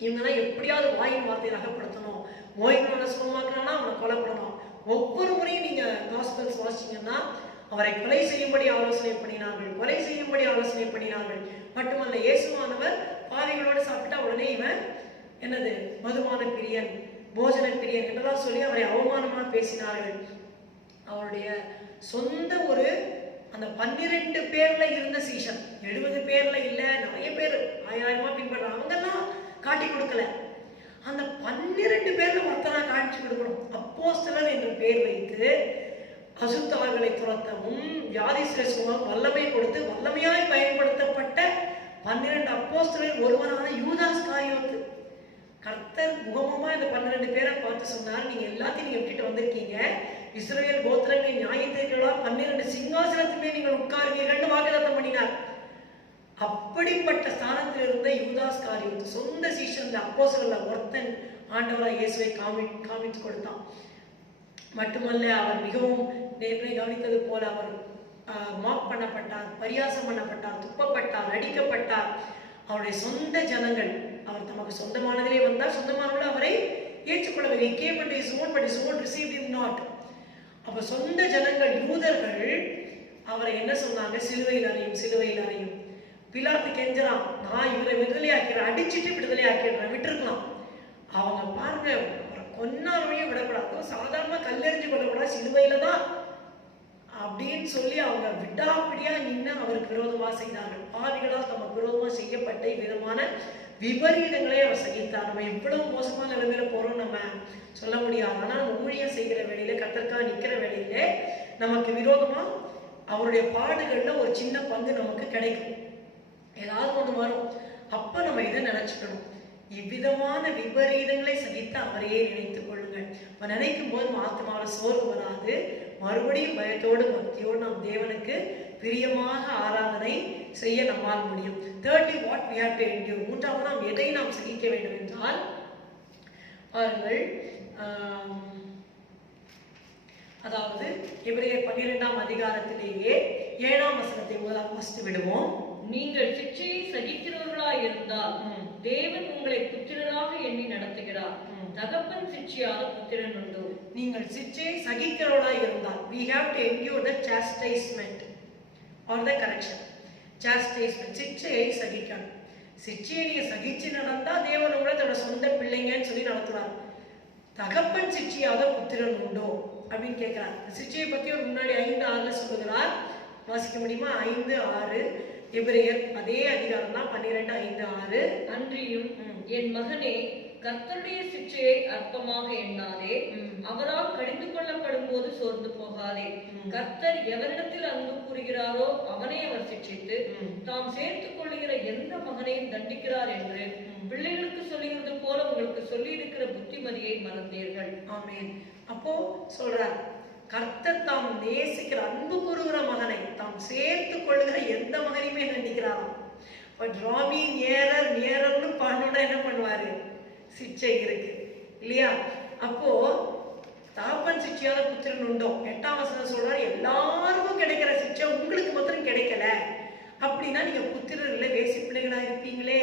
இவங்கெல்லாம் எப்படியாவது வாயின் வார்த்தையை அகப்படுத்தணும், நோய்களோட சுகமாக்கணும்னா அவனை கொலை பண்ணணும். ஒவ்வொரு முறையும் நீங்க காஸ்பல்ஸ் வாசிச்சீங்கன்னா அவரை கொலை செய்யும்படி ஆலோசனை பண்ணினார்கள், கொலை செய்யும்படி ஆலோசனை பண்ணினார்கள். மட்டுமல்ல, இயேசுவானவர் பாவிகளோடு சாப்பிட்டா உடனே இவன் என்னது மதுபான பிரியன், போஜன பிரியன் என்றெல்லாம் சொல்லி அவரை அவமானமா பேசினார்கள். அவருடைய சொந்த ஒரு அந்த 12 பேர்ல இருந்த சீஷன், 70 பேர்ல இல்ல, நிறைய பேர் 1000 பின்பற்ற அவங்கெல்லாம் காட்டி கொடுக்கல. அந்த 12 பேர்ல ஒருத்தனா காட்சி கொடுக்கணும். அப்போஸ்தலர் என்ற பெயர் வைத்து அசுத்தார்களை துரத்தவும் வியாதி சுகமும் வல்லமை கொடுத்து வல்லமையாய் பயன்படுத்தப்பட்ட 12 அப்போஸ்தலர் ஒருவரான யூதாஸ் காரியோத்து. கர்த்தர் முகமுமா இந்த 12 பேரை பார்த்து சொன்னார், நீங்க எல்லாத்தையும் நீங்க விட்டுட்டு வந்திருக்கீங்க, இஸ்ரவேல் கோத்திரங்களை நியாயத்தீர்க்கலா 12 சிங்காசனத்துமே நீங்கள் உட்காருவீர்கள் வாக்குத்தத்தம் பண்ணினார். அப்படிப்பட்ட ஸ்தானத்தில் இருந்த யூதாஸ் காரியோத்து சொந்த சீஷன் அப்போஸ்தலர்ல ஒருத்தன் ஆண்டவராய் இயேசுவை காமித்து கொடுத்தான். மட்டுமல்ல, அவர் மிகவும் நேர்மை கவனித்தது போல அவர் மாக் பண்ணப்பட்டார், பரியாசம் பண்ணப்பட்டார், துப்பப்பட்டார், அடிக்கப்பட்டார். அவருடைய சொந்த ஜனங்கள் அவர் தமக்கு சொந்தமானதிலே வந்தார், சொந்தமானவர்கள் அவரை ஏற்றுக்கொள்ளவில்லை. He came unto his own, but his own received him not. அப்ப சொந்த ஜனங்கள் யூதர்கள் அவரை என்ன சொன்னாங்க? சிலுவையில் அறையும், சிலுவையில் அறையும். பிலாத்து கெஞ்சறான், நான் இவரை விடுதலை ஆக்கிறேன், அடிச்சுட்டு விடுதலை ஆக்கிடுறேன், விட்டுருக்கலாம். அவங்க பாருங்க, கொன்னாலுமே விடக்கூடாது, சாதாரண கல்லெறிஞ்சு கொள்ளக்கூடாது, சிலுவையில தான் அப்படின்னு சொல்லி அவங்க விடாப்பிடியா நின்று அவருக்கு விரோதமா செய்தார்கள். பாவிகளால் தமக்கு விரோதமா செய்யப்பட்ட விதமான விபரீதங்களை அவர் சகித்தார். நம்ம எவ்வளவு மோசமான நிலைமையில போறோம் நம்ம சொல்ல முடியாது. ஆனால் நம்ம ஊழியம் செய்கிற வேலையில, கர்த்தருக்காக நிக்கிற வேலையில நமக்கு விரோதமா அவருடைய பாடுகள்ல ஒரு சின்ன பங்கு நமக்கு கிடைக்கும், ஏதாவது ஒன்று வரும். அப்ப நம்ம இதை நினைச்சுக்கணும், இவ்விதமான விபரீதங்களை சகித்து அவரையே நினைத்துக் கொள்ளுங்கள். இப்ப நினைக்கும் போது ஆத்மாவில் சோர்வு வராது, மறுபடியும் பயத்தோடு பக்தியோடு நாம் தேவனுக்கு பிரியமாக ஆராதனை செய்ய நம்மால் முடியும். Thirdly, what we have to endure. மூன்றாவது, நாம் எதை நாம் சகிக்க வேண்டும் என்றால், பாருங்கள், அதாவது எபிரேயர் 12ஆம் அதிகாரத்திலேயே 7ஆம் வசனத்தை முதலாக வாசித்து விடுவோம். நீங்கள் சிக்ஷையை சகிக்கிறவர்களாய் இருந்தால் தேவன் உங்களை புத்திரராக எண்ணி நடத்துகிறார். தகப்பன் சிக்ஷையாத புத்திரன் உண்டு. நீங்கள் சிக்ஷையை சகிக்கிறவர்களாய் இருந்தால், we have to endure the chastisement or the correction. chastisement, சிக்ஷையை சகிக்கணும். சிக்ஷையை நீங்க சகிச்சு நடந்தா தேவன் உங்களை தன்னோட சொந்த பிள்ளைங்கன்னு சொல்லி நடத்துவார். தகப்பன் சிக்ஷையாத புத்திரன் உண்டோ அப்படின்னு கேட்கிறார். சிக்ஷையை பத்தி ஒரு முன்னாடி 5:6 சொல்லுகிறார், வாசிக்க முடியுமா? 5:6 எபிரேயர் அதே அதிகாரம் தான், 12:5-6. அன்றியும் என் மகனே, கர்த்தருடைய சிக்ஷையை அற்பமாக எண்ணாதே, அவரால் கடிந்து கொள்ளப்படும் போது சோர்ந்து போகாதே. கர்த்தர் எவரிடத்தில் அன்பு கூறுகிறாரோ அவனை அவர் சிக்ஷித்து தாம் சேர்த்துக் கொள்ளுகிற எந்த மகனையும் தண்டிக்கிறார் என்று பிள்ளைகளுக்கு சொல்லுகிறது போல உங்களுக்கு சொல்லி இருக்கிற புத்திமதியை மறந்தீர்கள். ஆமென். அப்போ சொல்றார், கர்த்தர் தாம் நேசிக்கிற அன்பு கூறுகிற மகனை தாம் சேர்த்து கொள்ளுகிற எந்த மகனையுமே தண்டிக்கிறாராம். ராமி நேரர் நேரர்னு பண்ணோன்னா என்ன பண்ணுவாரு? சிக்ஷை இருக்கு இல்லையா? அப்போ தகப்பன் சிக்ஷையாத புத்திரன் உண்டோ. 8ஆம் வசனம் சொல்றாரு, எல்லாருக்கும் கிடைக்கிற சிக்ஷை உங்களுக்கு மாத்திரம் கிடைக்கல அப்படின்னா நீங்க புத்திரர்களை வேசி பிள்ளைகளா இருப்பீங்களே.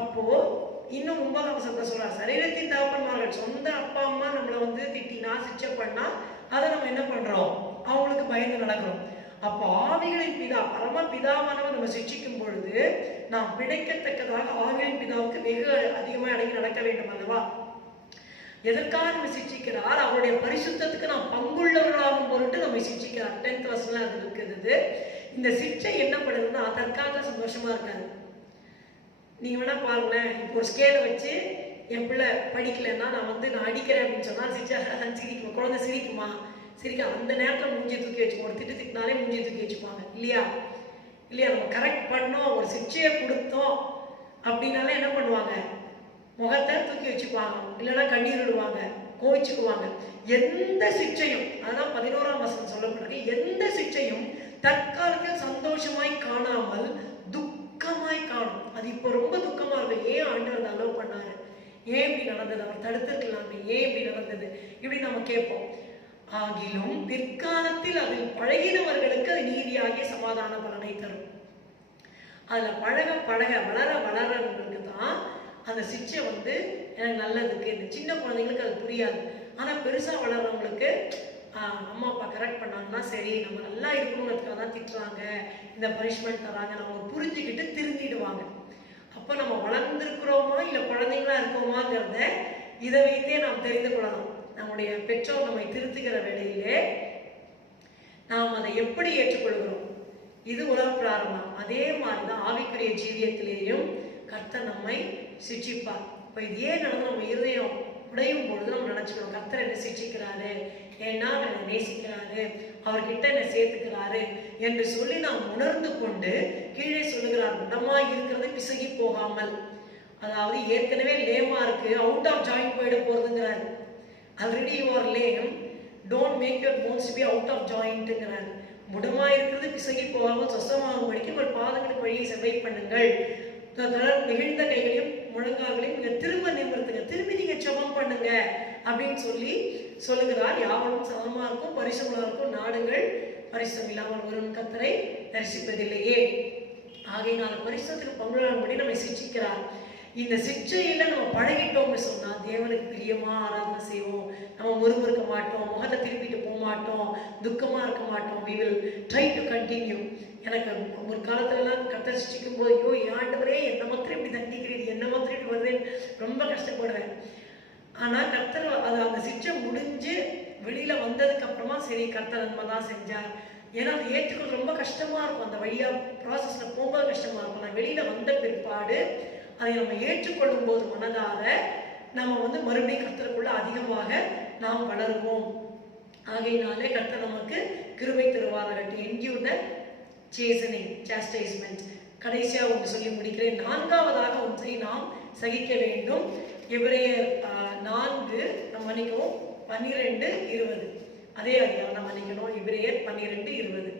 அப்போ இன்னும் 9ஆம் வசனத்தை சொல்றாரு, சரீரத்தின் தகப்பன்மார்கள் சொந்த அப்பா அம்மா நம்மளை திட்டினா சிக்ஷை பண்ணா அதை நம்ம என்ன பண்றோம்? அவங்களுக்கு பயந்து நடக்கிறோம். அப்போ ஆவிகளின் பிதா, பரம பிதாவானவர் நம்ம சிக்ஷிக்கும் பொழுது நாம் பிழைக்கத்தக்கதாக ஆவிகளின் பிதாவுக்கு வெகு அதிகமாக அடங்கி நடக்க வேண்டும் அல்லவா? எதற்காக நம்ம சிக்ஷிக்கிறார்? அவருடைய பரிசுத்தத்துக்கு நாம் பங்குள்ளவர்களாகும் பொருட்டு நம்ம சிக்ஷிக்கிறார். 10th வசனம் அது இருக்குது. இந்த சிக்ஷை என்ன பண்ணுதுன்னா தற்கால சந்தோஷமா இருக்காது. நீங்க வேணா பாருங்களேன், இப்போ ஒரு ஸ்கேலை வச்சு என் பிள்ளை படிக்கலைன்னா நான் நான் அடிக்கிறேன் அப்படின்னு சொன்னா சிரிக்குமா? குழந்தை சிரிக்குமா? சிரிக்க அந்த நேரத்தில் மூஞ்சி தூக்கி வச்சுப்போம். ஒரு திட்டினாலே மூஞ்சி தூக்கி வச்சுப்பாங்க இல்லையா? இல்லையா? நம்ம கரெக்ட் பண்ணோம், ஒரு சிக்ஷையை கொடுத்தோம் அப்படின்னாலே என்ன பண்ணுவாங்க? முகத்தை தூக்கி வச்சுப்பாங்க, இல்லைன்னா கண்ணீர் விடுவாங்க, கோவிச்சுக்குவாங்க. எந்த சிக்ஷையும், அதான் 11ஆம் வசனம் சொல்லப்படுறது, எந்த சிக்ஷையும் தற்காலத்தில் சந்தோஷமாய் காணாமல் துக்க துக்கமாய் காணும். அது இப்போ ரொம்ப துக்கமா இருக்கும். ஏன் ஆண்டவர் அதை அலோவ் பண்ணாரு, ஏன் இப்படி நடந்தது, அவர் தடுத்துருக்கலாமே, ஏன் இப்படி நடந்தது, இப்படி நம்ம கேட்போம். ஆகிலும் பிற்காலத்தில் அதில் பழகினவர்களுக்கு அது நீதியாகிய சமாதான பலனை தரும். அதுல பழக பழக வளர வளரவங்களுக்கு தான் அந்த சிக்ஷை வந்து எனக்கு நல்லதுக்கு. இந்த சின்ன குழந்தைங்களுக்கு அது புரியாது. ஆனா பெருசா வளர்றவங்களுக்கு அம்மா அப்பா கரெக்ட் பண்ணாங்கன்னா சரி, நம்ம நல்லா இருக்கணுங்கிறதுக்காக தான் திட்டுறாங்க, இந்த பனிஷ்மெண்ட் தராங்க, நம்ம புரிஞ்சுக்கிட்டு திருந்திடுவாங்க. அப்போ நம்ம வளர்ந்துருக்கிறோமா இல்லை குழந்தைங்களா இருக்கோமாங்கிறத இதை வைத்தே நாம் தெரிந்து கொள்ளலாம். நம்முடைய பெற்றோர் நம்மை திருத்துகிற வேளையிலே நாம் அதை எப்படி ஏற்றுக்கொள்கிறோம். இது உலக பிராரம்பம். அதே மாதிரிதான் ஆவிக்குரிய ஜீவியத்திலேயும் கர்த்தர் நம்மை சிட்சிப்பார். இப்போ இது ஏன் நடந்து நம்ம இருதயம் உடையும் பொழுது நம்ம நினைச்சுக்கணும், கர்த்தர் என்ன சிட்சிக்கிறாரு, ஏன்னா என்னை நேசிக்கிறாரு, அவர்கிட்ட என்னை சேர்த்துக்கிறாரு என்று சொல்லி நாம் உணர்ந்து கொண்டு கீழே சொல்லுகிறார், குணமா இருக்கிறது பிசகி போகாமல். அதாவது ஏற்கனவே லேமா இருக்கு, அவுட் ஆஃப் ஜாயிண்ட் போயிட போறதுங்கிறாரு. Already you are lame, don't make your bones be out of ஜாயிண்ட்ங்கிறாரு. முடமா இருக்கிறது பிசகி போகாமல் சொசமாகும் படிக்க உங்கள் பாதங்களுக்கு வழியை செவ்வை பண்ணுங்கள், நெகிழ்ந்த கைகளையும் முழங்கால்களையும் நீங்க திரும்ப நிமிர்த்துங்க, திரும்பி நீங்க ஜெபம் பண்ணுங்க அப்படின்னு சொல்லி சொல்லுகிறார். யாவரும் சமமா இருக்கும், பரிசுமா இருக்கும், நாடுகள் பரிசுத்தம் இல்லாமல் ஒருவன் கர்த்தரை தரிசிப்பதில்லையே. ஆகையினால பரிசுத்தத்துக்கு பங்குபடி நம்மை சிட்சிக்கிறார். இந்த சிக்ஷையில நம்ம பழகிட்டோம்னு சொன்னா தேவனுக்கு பிரியமா ஆராதனை செய்வோம். நம்ம முறுமுறுக்க மாட்டோம், முகத்தை திருப்பிட்டு போக மாட்டோம், துக்கமா இருக்க மாட்டோம். we will try to continue. எனக்கு ஒரு காலத்துலலாம் கர்த்தர் சிச்சிக்கும் போது, ஐயோ ஆண்டவரே என்ன மாத்திரம் இப்படி தண்டிக்கிறீங்க, என்ன மாத்திரம் இப்படி வருதுன்னு ரொம்ப கஷ்டப்படுவேன். ஆனா கர்த்தர் அது அந்த சிக்ஷை முடிஞ்சு வெளியில வந்ததுக்கு அப்புறமா சரி கர்த்தர் நன்மை தான் செஞ்சார். ஏன்னா அது ஏற்றுக்கிறது ரொம்ப கஷ்டமா இருக்கும், அந்த வழியா ப்ராசஸ்ல போகும்போது கஷ்டமா இருக்கும். நான் வெளியில வந்த பிற்பாடு அதை நம்ம ஏற்றுக்கொள்ளும் போது மனதார நம்ம வந்து மறுபடியும் கர்த்தருக்குள்ள அதிகமாக நாம் வளருவோம். ஆகையினாலே கர்த்தர் நமக்கு கிருபை தருவாராக. endure the chastening, chastisement. கடைசியா ஒன்று சொல்லி முடிக்கிறேன். நான்காவதாக ஒன்றை நாம் சகிக்க வேண்டும். எபிரேயர் 4 நம்ம மன்னிக்கவும் 12:20 அதே அதிகாரம் நம்ம மன்னிக்கணும். எபிரேயர் 12:20.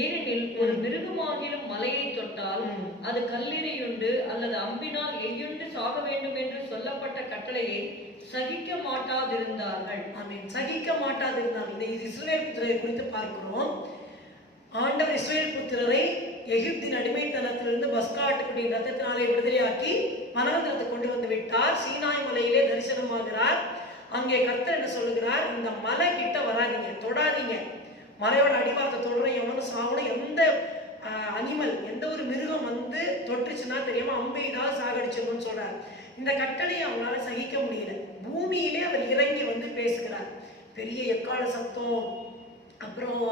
ஏனெனில் ஒரு மிருகமாகிலும் மலையை தொட்டால் அது கல்லெறியுண்டு அல்லது அம்பினால் எய்யுண்டு சாக வேண்டும் என்று சொல்லப்பட்ட கட்டளையை சகிக்க மாட்டாதிருந்தார்கள். ஆமென். சகிக்க மாட்டாதிருந்தார்கள். இது இஸ்ரவேல் புத்திரரை குறித்து பார்க்கிறோம். ஆண்டவர் இஸ்ரவேல் புத்திரரை எகிப்தின் அடிமைத்தனத்திலிருந்து பஸ்கா ஆட்டுக்குட்டியின் ரத்தத்தினாலே விடுதலையாக்கி வனாந்தரத்தை கொண்டு வந்து விட்டார். சீனாய் மலையிலே தரிசனமாகிறார். அங்கே கர்த்தர் என்ன சொல்லுகிறார், இந்த மலை கிட்ட வராதீங்க, தொடாதீங்க, மலையோட அடிவாரத்தை தொடுறேன், எவனும் சாவணும், எந்த அனிமல் எந்த ஒரு மிருகம் வந்து தொட்டுச்சுன்னா தெரியாம அம்பைதான் சாகடிச்சிடணும்னு சொல்றார். இந்த கட்டளையை அவங்களால சகிக்க முடியல. பூமியிலே அவர் இறங்கி வந்து பேசுகிறார். பெரிய எக்கால சத்தம், அப்புறம்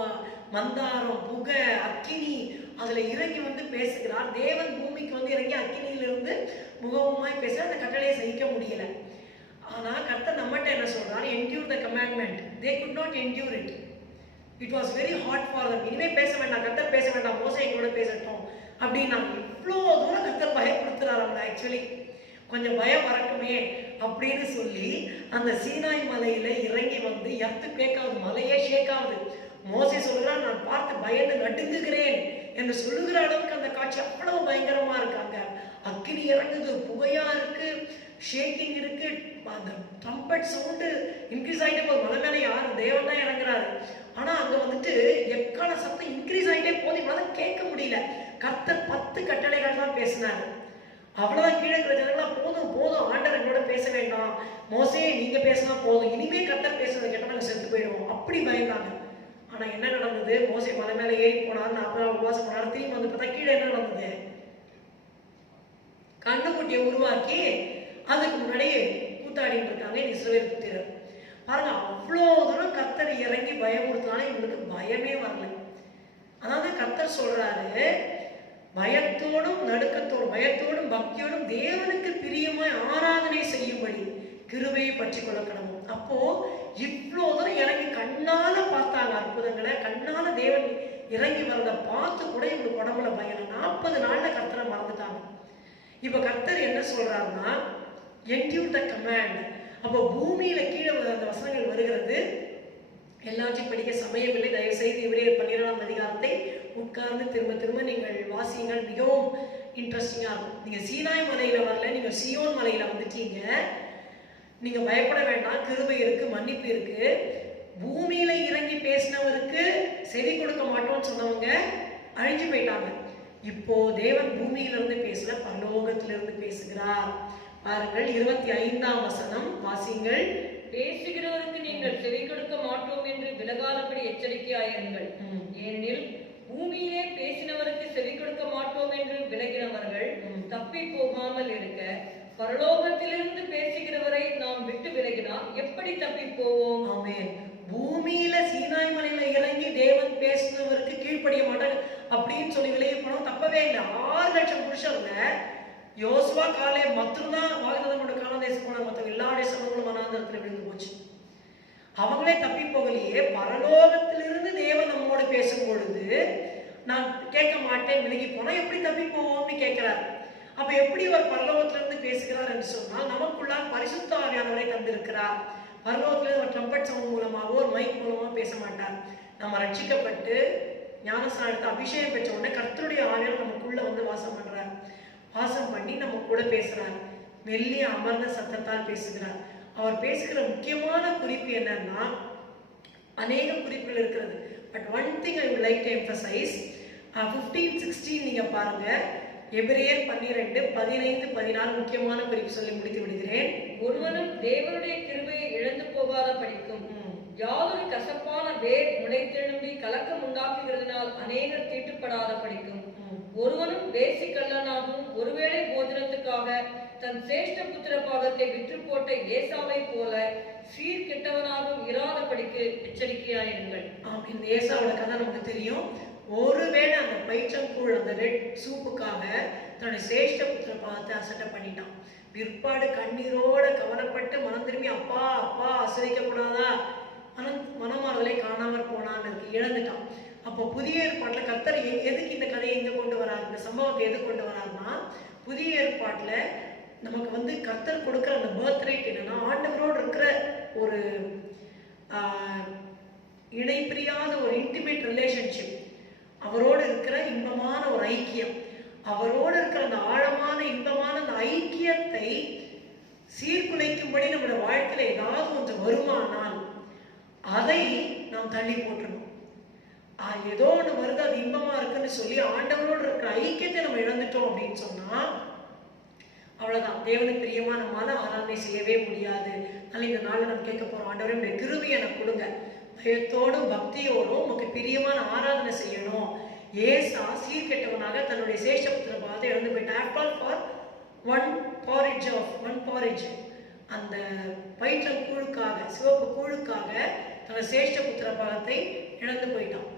மந்தாரம், புகை, அக்கினி, அதுல இறங்கி வந்து பேசுகிறார். தேவன் பூமிக்கு வந்து இறங்கி அக்கினியிலிருந்து முகமுமாய் பேச அந்த கட்டளையை சகிக்க முடியல. ஆனா கர்த்தர் நம்மகிட்ட என்ன சொல்றார், endure the commandment. They could not endure it. It was very hard for them. இனிமே பேச வேண்டாம், கர்த்தர் பேச வேண்டாம், மோசே கூட பேசட்டும் அப்படின்னு இவ்வளோ தூரம் கர்த்தர் பயப்படுத்துறாரு அவங்க. ஆக்சுவலி கொஞ்சம் பயம் வரட்டுமே அப்படின்னு சொல்லி அந்த சீனாய் மலையில இறங்கி வந்து எர்த்து கேட்காது, மலையே ஷேக்காது. மோசே சொல்றான், நான் பார்த்து பயந்து நடுங்குகிறேன் என்று சொல்லுகிற அளவுக்கு அந்த காட்சி அவ்வளவு பயங்கரமா இருக்காங்க. அக்கினி இறங்குது, புகையா இருக்கு, ஷேக்கிங் இருக்கு, அந்த ட்ரம்பட் சவுண்டு இன்க்ரீஸ் ஆகிட்டே போகுது. மலை மேலே யாரு, தேவன் தான் இறங்குறாரு. ஆனா அங்க வந்துட்டு எக்கால சத்தம் இன்க்ரீஸ் ஆகிட்டே போது, இவ்வளவு கேட்க முடியல. கர்த்தர் 10 கட்டளைகள் தான் பேசினார். அவ்வளவுதான். கீழே இருக்கிற ஜனங்களா போதும் போதும், ஆண்டவர் என்னோட பேச வேண்டாம், மோசே நீங்க பேசினா போதும், இனிமே கர்த்தர் பேசுறதை கேட்டால் நாங்கள் செத்து போயிடுவோம், அப்படி பயந்தாங்க. ஆனா என்ன நடந்தது, மோசே மலை மேல ஏறி போனார், 40 நாள் உபவாசம் போனார், திரும்பி வந்து பார்த்தா கீழே என்ன நடந்தது, கண்ணுக்குட்டியை உருவாக்கி அதுக்கு முன்னாடி கூத்தாடிட்டு இருக்காங்க இஸ்ரவேல் புத்திரர். பாருங்க, அவ்வளோ தூரம் கர்த்தர் இறங்கி பயமுறுத்தினாலும் இவங்களுக்கு பயமே வரல. அதாவது கர்த்தர் சொல்றாரு, பயத்தோடும் நடுக்கத்தோடும் பயத்தோடும் பக்தியோடும் தேவனுக்கு பிரியமாய் ஆராதனை செய்யும்படி கிருபையை பற்றி கொள்ள கடவும். அப்போ இவ்வளோ தூரம் இறங்கி கண்ணால பார்த்தாங்க அற்புதங்களை, கண்ணால தேவன் இறங்கி வரத பார்த்து கூட இவங்களுக்கு உடம்புல பயம். 40 நாள்ல கர்த்தரை மறந்துட்டாங்க. இப்ப கர்த்தர் என்ன சொல்றாருன்னா, endure the command. அப்போ பூமியில கீழே அந்த வசனங்கள் வருகிறது. எல்லாத்தையும் படிக்க சமயமில்லை, தயவு செய்து எபிரேயர் 12ஆம் அதிகாரத்தை உட்கார்ந்து திரும்ப திரும்ப நீங்கள் வாசியுங்கள், மிகவும் இன்ட்ரெஸ்டிங்காக இருக்கும். நீங்கள் சீனாய் மலையில் வரல, நீங்கள் சியோன் மலையில் வந்துட்டீங்க. நீங்கள் பயப்பட வேண்டாம், கிருபை இருக்கு, மன்னிப்பு இருக்கு. பூமியில இறங்கி பேசினவருக்கு செவி கொடுக்க மாட்டோம்னு சொன்னவங்க அழிஞ்சு போயிட்டாங்க. இப்போ தேவன் பூமியிலிருந்து பேசல, பரலோகத்திலிருந்து பேசுகிறார். பாருங்கள் 25ஆம் வசனம் வாசிங்கள். பேசுகிறவருக்கு நீங்கள் செவி கொடுக்க மாட்டோம் என்று விலகாதபடி எச்சரிக்கையாயிருங்கள். ஏனெனில் பூமியிலே பேசினவருக்கு செவி கொடுக்க மாட்டோம் என்று விலகினவர்கள் தப்பி போகாமல் இருக்க, பரலோகத்திலிருந்து பேசுகிறவரை நாம் விட்டு விலகினால் எப்படி தப்பி போவோம்? ஆமென். பூமியில சீனாய் மலையில இறங்கி தேவன் பேசுனவருக்கு கீழ்ப்படிய மாட்டாங்க அப்படின்னு சொல்லி விலகி போனோம், தப்பவே இல்லை. 6 லட்சம் புருஷர்ல யோசுவா காலே மட்டும்தான் வாக்குத்தத்தம் காணாம தேசம் போனாங்க. மற்ற எல்லா தேசங்களும் வனாந்தரத்துல விழுந்து போச்சு. அவங்களே தப்பி போகலையே. பரலோகத்திலிருந்து தேவன் நம்மோடு பேசும் பொழுது நான் கேட்க மாட்டேன் விலகி போனா எப்படி தப்பி போவோம்னு கேட்கிறார். அப்ப எப்படி அவர் பரலோகத்திலிருந்து பேசுகிறார் என்று சொன்னால், நமக்குள்ளால் பரிசுத்த ஆவியானவரை தந்திருக்கிறார். பரலோகத்திலிருந்து ஒரு ட்ரம்பட் சவுண்ட் மூலமாகவோ ஒரு மைக் மூலமாக பேச மாட்டார். நம்ம ரட்சிக்கப்பட்டு ஞானஸ்நானம் எடுத்து அபிஷேகம் பெற்ற உடனே கர்த்தருடைய ஆவியானவர் நமக்குள்ள வந்து வாசம் பண்றார். வாசம் பண்ணி நம்ம கூட பேசுறார். மெல்லிய அமர்ந்த சத்தத்தால் பேசுகிறார். அவர் பேசுகிற முக்கியமான குறிப்பு என்னன்னா, அநேக குறிப்புகள் இருக்கிறது. But one thing I would like to emphasise, 15-16 நீங்க பாருங்க. எபிரேயர் 12-15-14 முக்கியமான குறிப்பு சொல்லி முடித்து விடுகிறேன். ஒருவனும் தேவனுடைய கிருபையை இழந்து போகாத படிக்கும். யாதொரு கசப்பான வேர் முளைத்தெழும்பி கலக்கம் உண்டாக்குகிறதுனால் அநேகர் தீட்டுப்படாத படிக்கும். ஒருவனும் வேசி கள்ளனாகவும் ஒருவேளை போஜனத்துக்காக தன் சேஷ்ட புத்திர பாகத்தை விற்று போட்ட ஏசாவை போல சீர்கெட்டவனாகவும் இராதபடிக்கு எச்சரிக்கையாயிருங்கள். இந்த ஏசாவோட கதை நமக்கு தெரியும். ஒருவேளை அந்த பைச்சங்கூழ் அந்த ரெட் சூப்புக்காக தன்னுடைய சேஷ்ட புத்திர பாகத்தை அசட்டை பண்ணிட்டான். பிற்பாடு கண்ணீரோட கவலைப்பட்டு மனம் திரும்பி அப்பா அப்பா ஆசிரிக்க கூடாதா, மனமாறுதலை காணாமற் போனான்னு இருக்கு, இழந்துட்டான். அப்போ புதிய ஏற்பாட்டில் கர்த்தர் எதுக்கு இந்த கதையை எங்க கொண்டு வராரு, இந்த சம்பவத்தை எது கொண்டு வராருன்னா, புதிய ஏற்பாட்டில் நமக்கு வந்து கர்த்தர் கொடுக்குற அந்த பர்த் ரேட் என்னன்னா, ஆண்டவரோடு இருக்கிற ஒரு இணைப்பிரியாத ஒரு இன்டிமேட் ரிலேஷன்ஷிப், அவரோடு இருக்கிற இன்பமான ஒரு ஐக்கியம், அவரோடு இருக்கிற அந்த ஆழமான இன்பமான அந்த ஐக்கியத்தை சீர்குலைக்கும்படி நம்முடைய வாழ்க்கையில ஏதாவது கொஞ்சம் வருமானால் அதை நாம் தள்ளி போட்டுருணும். ஏதோ ஒன்று வருது, அது இன்பமா இருக்குன்னு சொல்லி ஆண்டவரோடு இருக்கிற ஐக்கியத்தை நம்ம இழந்துட்டோம் அப்படின்னு சொன்னா அவ்வளவுதான். தேவனுக்கு பிரியமா நம்மளால ஆராதனை செய்யவே முடியாது. அதனால இந்த நாளில் நம்ம கேட்க போறோம், ஆண்டவரே உடைய கிருபையை எனக்கு கொடுங்க, பயத்தோடும் பக்தியோடும் உமக்கு பிரியமான ஆராதனை செய்யணும். ஏசா சீர்கெட்டவனாக தன்னுடைய சேஷ்டபுத்திர பாகத்தை இழந்து போயிட்டான். ஃபார் ஒன் பாரிஜ் அந்த பயிற்றம் கூழுக்காக, சிவப்பு கூழுக்காக தன்னுடைய சேஷ்டபுத்திர பாகத்தை இழந்து போயிட்டான்.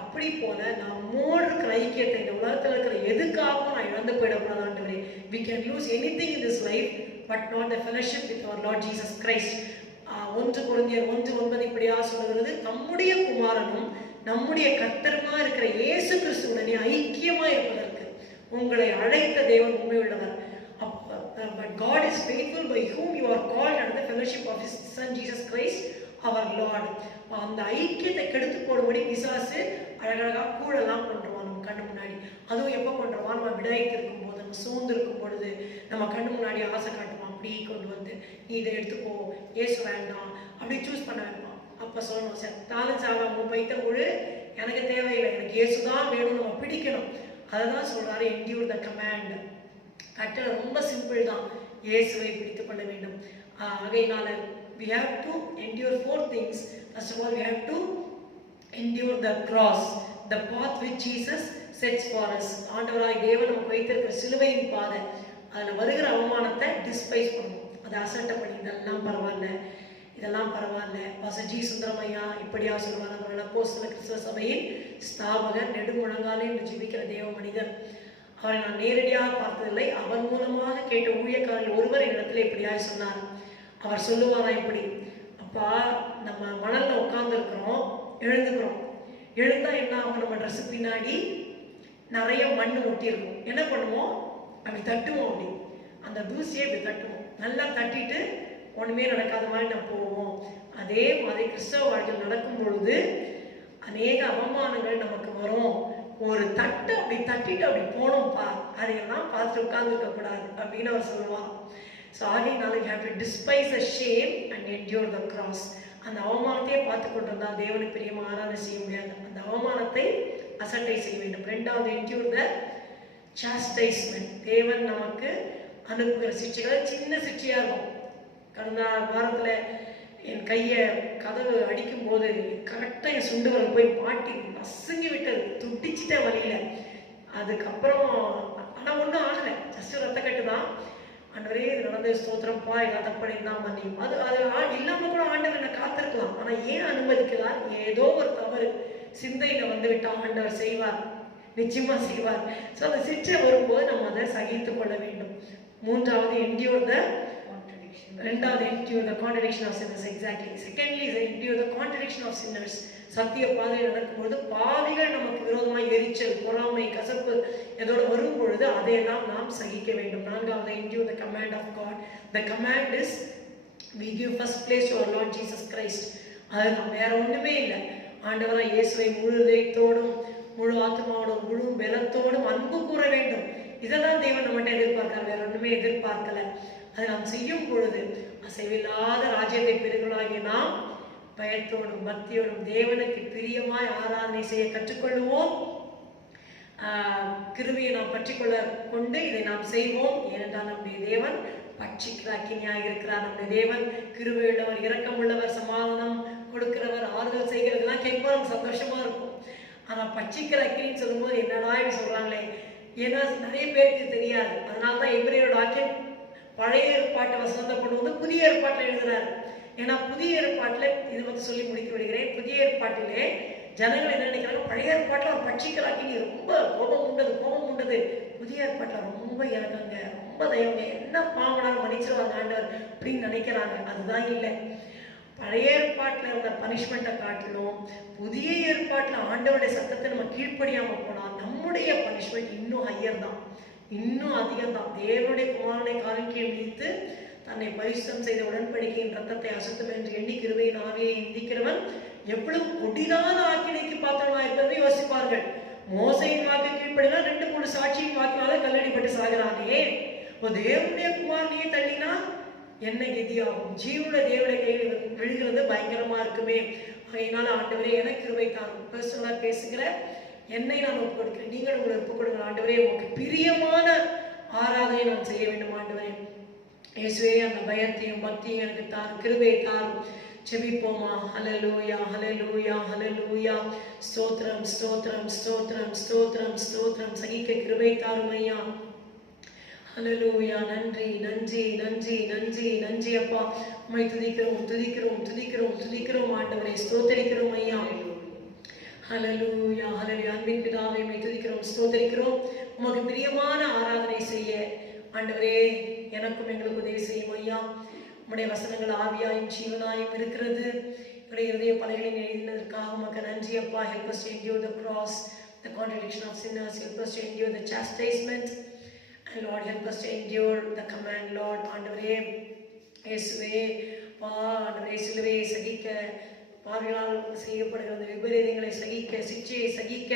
அப்படி போல நம்மோடு இருக்கிற ஐக்கியத்தை இந்த உலகத்தில் இருக்கிற எதுக்காகவும் நான் இழந்து போயிடக்கூடாது. ஆண்டவரே, we can lose anything in this life but not the fellowship with our Lord Jesus Christ. 1 Corinthians 1:9 இப்படியா சொல்லுகிறது, நம்முடைய குமாரனும் நம்முடைய கர்த்தருமா இருக்கிற இயேசு கிறிஸ்துவுடனே ஐக்கியமா இருப்பதற்கு உங்களை அழைத்த தேவன் உண்மையுள்ளவர். But God is faithful by whom you are called under the fellowship of His Son Jesus Christ our Lord. அந்த ஐக்கியத்தை கெடுத்து போடும்படி பிசாசு அழகழகா கூழெல்லாம் கொண்டுருவான் நம்ம கண்ணு முன்னாடி. அதுவும் எப்போ கொண்டுருவான், நம்ம விடாய்த்து இருக்கும் போது, நம்ம சூழ்ந்து இருக்கும் பொழுது நம்ம கண்ணு முன்னாடி ஆசை காட்டுவான். அப்படி கொண்டு வந்து நீ இதை எடுத்துக்கோ, ஏசு வேண்டாம் அப்படி சூஸ் பண்ண வைப்பான். அப்போ சொல்லணும், செத்தாலும் சாவாம பைத்தங்குழு எனக்கு தேவையில்லை, எனக்கு இயேசுதான் வேணும், நம்ம பிடிக்கணும். அதுதான் சொல்றாரு, என்டியூர் த கமாண்ட். கட்டளை ரொம்ப சிம்பிள் தான், இயேசுவை பிடித்து கொள்ள வேண்டும். ஆகையினால we have to endure 4 things. First of all, we have to endure the cross, the path which Jesus sets for us. ஆண்டவராய் தேவன் நமக்கு வைத்திருக்கிற சிலுவையின் பாதை, அதில் வருகிற அவமானத்தை டிஸ்பைஸ் பண்ணணும், அதை அசட்டை பண்ணி இதெல்லாம் பரவாயில்ல. பாஸ்டர் ஜி சுந்தரமையா இப்படியா சொல்லுவார். அவர்கள் அப்போஸ்தலர் கிறிஸ்தவ சபையின் ஸ்தாபகர், நெடுமுழங்காலே என்று ஜெபிக்கிற தேவ மனிதர். அவரை நான் நேரடியாக பார்த்ததில்லை, அவர் மூலமாக கேட்ட ஊழியக்காரர்கள் ஒருவர் என்னிடத்தில் இப்படியாக சொன்னார். அவர் சொல்லுவாரா இப்படி, அப்பா நம்ம மணல்ல உட்கார்ந்துருக்கிறோம், எழுந்தா என்ன ஆகும், நம்ம ட்ரெஸ்ஸு பின்னாடி நிறைய மண் ஒட்டி இருக்கும். என்ன பண்ணுவோம், அப்படி தட்டுவோம், அப்படி அந்த தூசியை இப்படி தட்டுவோம், நல்லா தட்டிட்டு ஒன்றுமே நடக்காத மாதிரி நம்ம போவோம். அதே மாதிரி கிறிஸ்தவ வாழ்க்கையில் நடக்கும் பொழுது அநேக அவமானங்கள் நமக்கு வரும். ஒரு தட்டு அப்படி தட்டிட்டு அப்படி போனோம்ப்பா, அதையெல்லாம் பார்த்து உட்கார்ந்துருக்க கூடாது அப்படின்னு அவர் சொல்லுவார். ஸோ ஆகையினால you have to despise the shame and endure the cross. அந்த அவமானத்தையே பார்த்து கொண்டிருந்தா தேவனுக்கு பிரியமா ஆராதனை செய்ய முடியாது. அந்த அவமானத்தை அசட்டை செய்ய வேண்டும். ரெண்டாவது, endure the chastisement. தேவன் நமக்கு அனுப்புகிற சிக்ஷைகள் சின்ன சிக்ஷையா இருக்கும். கடந்த வாரத்துல என் கையை கதவு அடிக்கும் போது கரெக்டாக என் சுண்டு வரல் போய் மாட்டி நசுங்கி விட்டது, துடிச்சிட்டேன் வழியில. அதுக்கப்புறம் ஆனால் ஒன்றும் ஆகலை, ஜஸ்ட் ரத்த கட்டு தான். ஆண்டவரே இது நடந்த ஸ்தோத்திரம்ப்பா, எல்லாம் தப்படைந்தான் மன்னியும். அது இல்லாமல் கூட ஆண்டவர் என்னை காத்திருக்கலாம். ஆனால் ஏன் அனுமதிக்கிறார்? ஏதோ ஒரு தவறு சிந்தையில் வந்து விட்டால் ஆண்டவர் செய்வார், நிச்சயமா செய்வார். ஸோ அந்த சிக்ஷை வரும்போது நம்ம அதை சகித்து கொள்ள வேண்டும். மூன்றாவது, endure the contradiction. ரெண்டாவது, endure the contradiction of sinners. Exactly. Secondly is endure the contradiction of sinners. சத்திய பாதையில் நடக்கும்போது பாவிகள் நமக்கு விரோதமாக எரிச்சல், பொறாமை, கசப்பு இதோட வரும் பொழுது அதையெல்லாம் நாம் சகிக்க வேண்டும். நான்காவது, endure the command of God. The command is we give first place to our Lord Jesus Christ. அதுதான், வேற ஒண்ணுமே இல்லை. ஆண்டவராய் இயேசுவை முழு இதயத்தோடும் முழு ஆத்மாவோடும் முழு பலத்தோடும் அன்பு கூற வேண்டும். இதெல்லாம் தேவன் நம்மகிட்ட எதிர்பார்க்கிறார், வேற ஒண்ணுமே எதிர்பார்க்கல. அதை நாம் செய்யும் பொழுது அசைவில்லாத ராஜ்யத்தை பெறுகிறாகிய நாம் பயத்தோடும் பக்தியோடும் தேவனுக்கு பிரியமாய் ஆராதனை செய்ய கற்றுக்கொள்வோம். கிருபையை நாம் பற்றிக்கொள்ள கொண்டு இதை நாம் செய்வோம். ஏனென்றால் நம்முடைய தேவன் பட்சிக்கிற அக்கினியாக இருக்கிறார். நம்முடைய தேவன் கிருபையுள்ளவர், இரக்கம் உள்ளவர், சமாதானம் கொடுக்கிறவர், ஆறுதல் செய்கிறதுலாம் கேட்போம், நமக்கு சந்தோஷமா இருக்கும். ஆனா பட்சிக்கிற அக்கினின்னு சொல்லும்போது என்னடா இப்படி சொல்றாங்களே, ஏன்னா நிறைய பேருக்கு தெரியாது. அதனாலதான் எபிரேயரோட ஆக்கியம் பழைய ஏற்பாட்டு வசனத்தை கொண்டு வந்து புதிய ஏற்பாட்டில் எழுதுறாரு. ஏன்னா புதிய ஏற்பாட்டில் இதை பற்றி சொல்லி முடிக்க விடுகிறேன். புதிய ஏற்பாட்டிலே ஜனங்கள் என்ன நினைக்கிறாங்க, பழைய ஏற்பாட்டில் ஒரு பட்சிக்கிற அக்கினி ரொம்ப கோபம் உண்டது. புதிய ஏற்பாட்டில் ரொம்ப இறங்குங்க, ரொம்ப தயவுங்க, என்ன பாவனாலும் மன்னிச்சிருவாங்க ஆண்டவர் அப்படின்னு நினைக்கிறாங்க. அதுதான் இல்லை. பழைய ஏற்பாட்டில் இருந்த பனிஷ்மெண்ட்டை காட்டிலும் புதிய ஏற்பாட்டில் ஆண்டவருடைய சத்தத்தை நம்ம கீழ்ப்படியாமல் போனால் நம்முடைய பனிஷ்மெண்ட் இன்னும் ஹையர் தான், இன்னும் அதிகம் தான். தேவனுடைய குமாரனை காலின் கீழ் வைத்து தன்னை பரிசுத்தம் செய்த உடன்படிக்கையின் ரத்தத்தை அசுத்தம் என்று எண்ணி கிருபையின் ஆவியை இந்திக்கிறவன் எவ்வளவு கொடிதான ஆக்கினைக்கு பாத்திரமா இருக்கிறதை யோசிப்பார்கள். மோசையின் வாக்கு கீழ்ப்படினா 2-3 சாட்சியின் வாக்கினால கல்லடிப்பட்டு சாகிறானே, தேவனுடைய குமாரனையே தள்ளினா என்ன கதியாகும்? ஜீவனுடைய தேவனுடைய கையில் விழுகிறது பயங்கரமா இருக்குமே. அதனால ஆண்டவரே எனக்கு கிருபை தாரும். பர்சனலா பேசுகிற என்னை நான் ஒப்புக் கொடுக்கிறேன், நீங்கள் உங்களை ஒப்புக் கொடுங்க. ஆண்டவரே உங்களுக்கு பிரியமான ஆராதனை நான் செய்ய வேண்டும். ஆண்டவரே இயேசுவே அந்த பயத்தையும் பக்தியும் எனக்கு தாரும், கிருபை தாரும். ஜெபிப்போமா? ஹல்லேலூயா, ஹல்லேலூயா, ஹல்லேலூயா. ஸ்தோத்திரம், ஸ்தோத்திரம், ஸ்தோத்திரம், ஸ்தோத்திரம், ஸ்தோத்திரம். சகிக்க கிருபை தாரும் ஐயா. ஹல்லேலூயா. நன்றி, நன்றி, நன்றி, நன்றி, நன்றி அப்பா. உம்மை துதிக்கிறோம், துதிக்கிறோம், துதிக்கிறோம், துதிக்கிறோம் ஆண்டவரே. ஸ்தோத்திரிக்கிறோம் ஐயா. ஹல்லேலூயா, ஹல்லேலூயா. அன்பின் பிதாவே உம்மை துதிக்கிறோம், ஸ்தோத்திரிக்கிறோம். உமக்கு பிரியமான ஆராதனை செய்ய ஆண்டவரே எனக்கும் எங்களுக்கு உதவி செய்யும் ஐயா. உம்முடைய வசனங்கள் ஆவியாயும் ஜீவனாயும் இருக்கிறது. என்னுடைய இருதய பலகைகளில் எழுதினதற்காக உமக்கு நன்றி அப்பா. Help us to endure the cross, the contradiction of sinners. Help us to endure the chastisement. And Lord, help us to endure the command, Lord. ஆண்டவரே இயேசுவே பா, ஆண்டவரே சிலுவையை சகிக்க, பாவிகளால் செய்யப்படுகிற விபரீதங்களை சகிக்க, சிக்ஷையை சகிக்க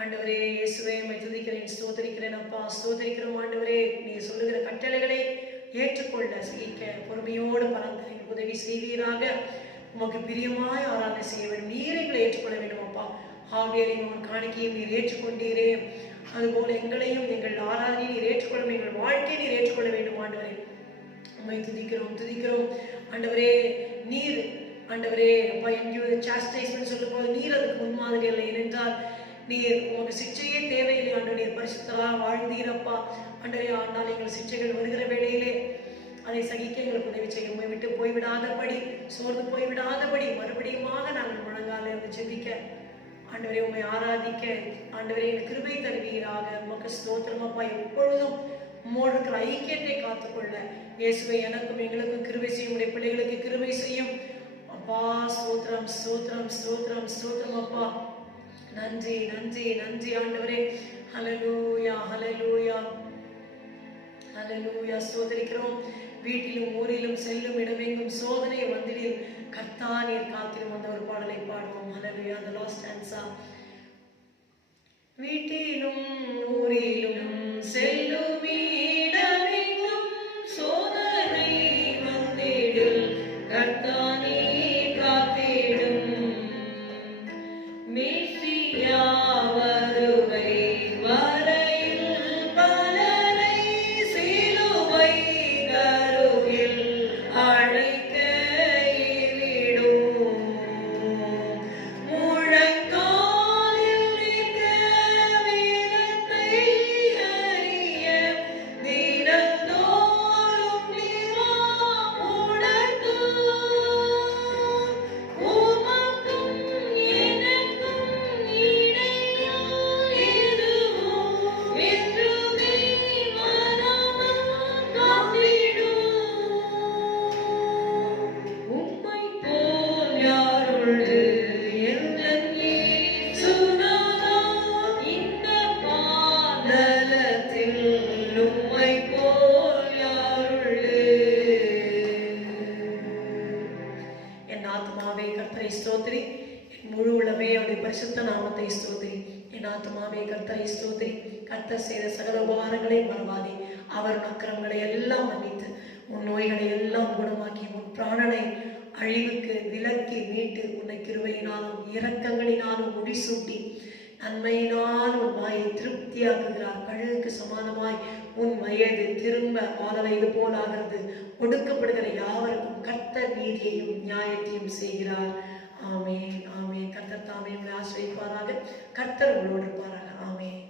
ஆண்டவரே இயேசுவே உம்மை துதிக்கிறேன், ஸ்தோத்திரிக்கிறேன் அப்பா. ஸ்தோத்திரிக்கிறோம் ஆண்டவரே. நீ சொல்லுகிற கட்டளைகளை ஏற்றுக்கொள்ள சகிக்க பொறுமையோடு பலன் எங்களுக்கு உதவி செய்வீராக. உமக்கு பிரியமாய் ஆராதனை செய்ய வேண்டும். நீர் எங்களை ஏற்றுக்கொள்ள வேண்டும் அப்பா. ஆவியரையும் உன் காணிக்கையும் நீர் ஏற்றுக்கொண்டீரே, அதுபோல எங்களையும் எங்கள் ஆராதனையை நீர் ஏற்றுக்கொள்ள, எங்கள் வாழ்க்கையை நீர் ஏற்றுக்கொள்ள வேண்டும் ஆண்டவரே. உம்மை துதிக்கிறோம், துதிக்கிறோம் ஆண்டவரே. நீர் ஆண்டவரே அப்பா என்கிற சாஸ்டைஸ்மென்ட் சொல்லும் போது நீர் அதுக்கு முன்மாதிரி இல்லை. ஏனென்றால் நீர் உங்களுக்கு சிக்ஷையே தேவையில்லை ஆண்டவரே. நீர் பரிசுத்தரா வாழ்ந்தீரப்பா ஆண்டவரே. ஆனால் எங்கள் சிக்ஷைகள் வருகிற வேளையிலே அதை சகிக்க எங்களுக்கு உதவி செய்ய, உண்மை விட்டு போய்விடாதபடி, சோர்ந்து போய்விடாதபடி மறுபடியுமாக நாங்கள் முழங்கால இருந்து ஜெபிக்க ஆண்டவரே, உண்மை ஆராதிக்க ஆண்டவரே எனக்கு கிருபை தருவீராக. உமக்கு ஸ்தோத்திரமாப்பா. எப்பொழுதும் உம்மோடு இருக்கிற ஐக்கியத்தை காத்துக்கொள்ள இயேசுவை எனக்கும் எங்களுக்கும் கிருபை செய்யும், உடைய பிள்ளைகளுக்கு கிருபை செய்யும் அப்பா. ஸ்தோத்திரம், ஸ்தோத்திரம், ஸ்தோத்திரம், ஸ்தோத்திரம் அப்பா. நன்றி, நன்றி, நன்றி ஆண்டவரே. ஹல்லேலூயா, ஹல்லேலூயா, ஹல்லேலூயா. ஸ்தோத்திரிக்கிறோம். வீட்டிலும் ஊரிலும் செல்லும் இடமெங்கும் சோதனை வந்திடில் கர்த்தா நீர் காத்திரும். அந்த ஒரு பாடலை பாடுவோம். ஹல்லேலூயா. The last stanza. வீட்டிலும் ஊரிலும் செல்லுமிடமெங்கும் சோதனை வந்திடில் கர்த்தானே காத்திடும். மெசியா வருகை வரையில் பலரை சிலுவை கருவில் அழைக்க இவிடும். முழங்காலில் நிற்க வீரத்தை அறிய தினந்தோறும் நிவா உணர்த்தும். உமக்கும் எனக்கும் இடையா எதுவும் என்றுமே வராமல் காத்திடும். உம்மை போல் யாருண்டு எந்தன் இயேசுநாதா, இந்த பாதலத்தில் உம்மை போல் யாருண்டு. என் ஆத்மாவே கர்த்தரை ஸ்தோத்திரி, என் முழு உள்ளமே அவருடைய பரிசுத்த நாமத்தை ஸ்தோத்திரி. என் ஆத்மாவே கர்த்தரை ஸ்தோத்திரி, கர்த்தர் செய்த சகல உபகாரங்களை மறவாதே. அவர் அக்கிரமங்களை எல்லாம் மன்னித்து உன் நோய்களை எல்லாம் குணமாக்கி உன் பிராணனை அழிவுக்கு விலக்கி மீட்டு உன்னை கிருபையினாலும் இரக்கங்களினாலும் முடிசூட்டி நன்மையினால் உன் வாயை திருப்தியாக்குகிறார். கழுகுக்கு சமானமாய் உன் வயது திரும்ப மாதவைது போலாகிறது. ஒடுக்கப்படுகிற யாவருக்கும் கர்த்தர் நீதியையும் நியாயத்தையும் செய்கிறார். ஆமென், ஆமென். கர்த்தர் தாமே உங்களை ஆசீர்வதிப்பாராக. கர்த்தர் உங்களோடு இருப்பாராக. ஆமென்.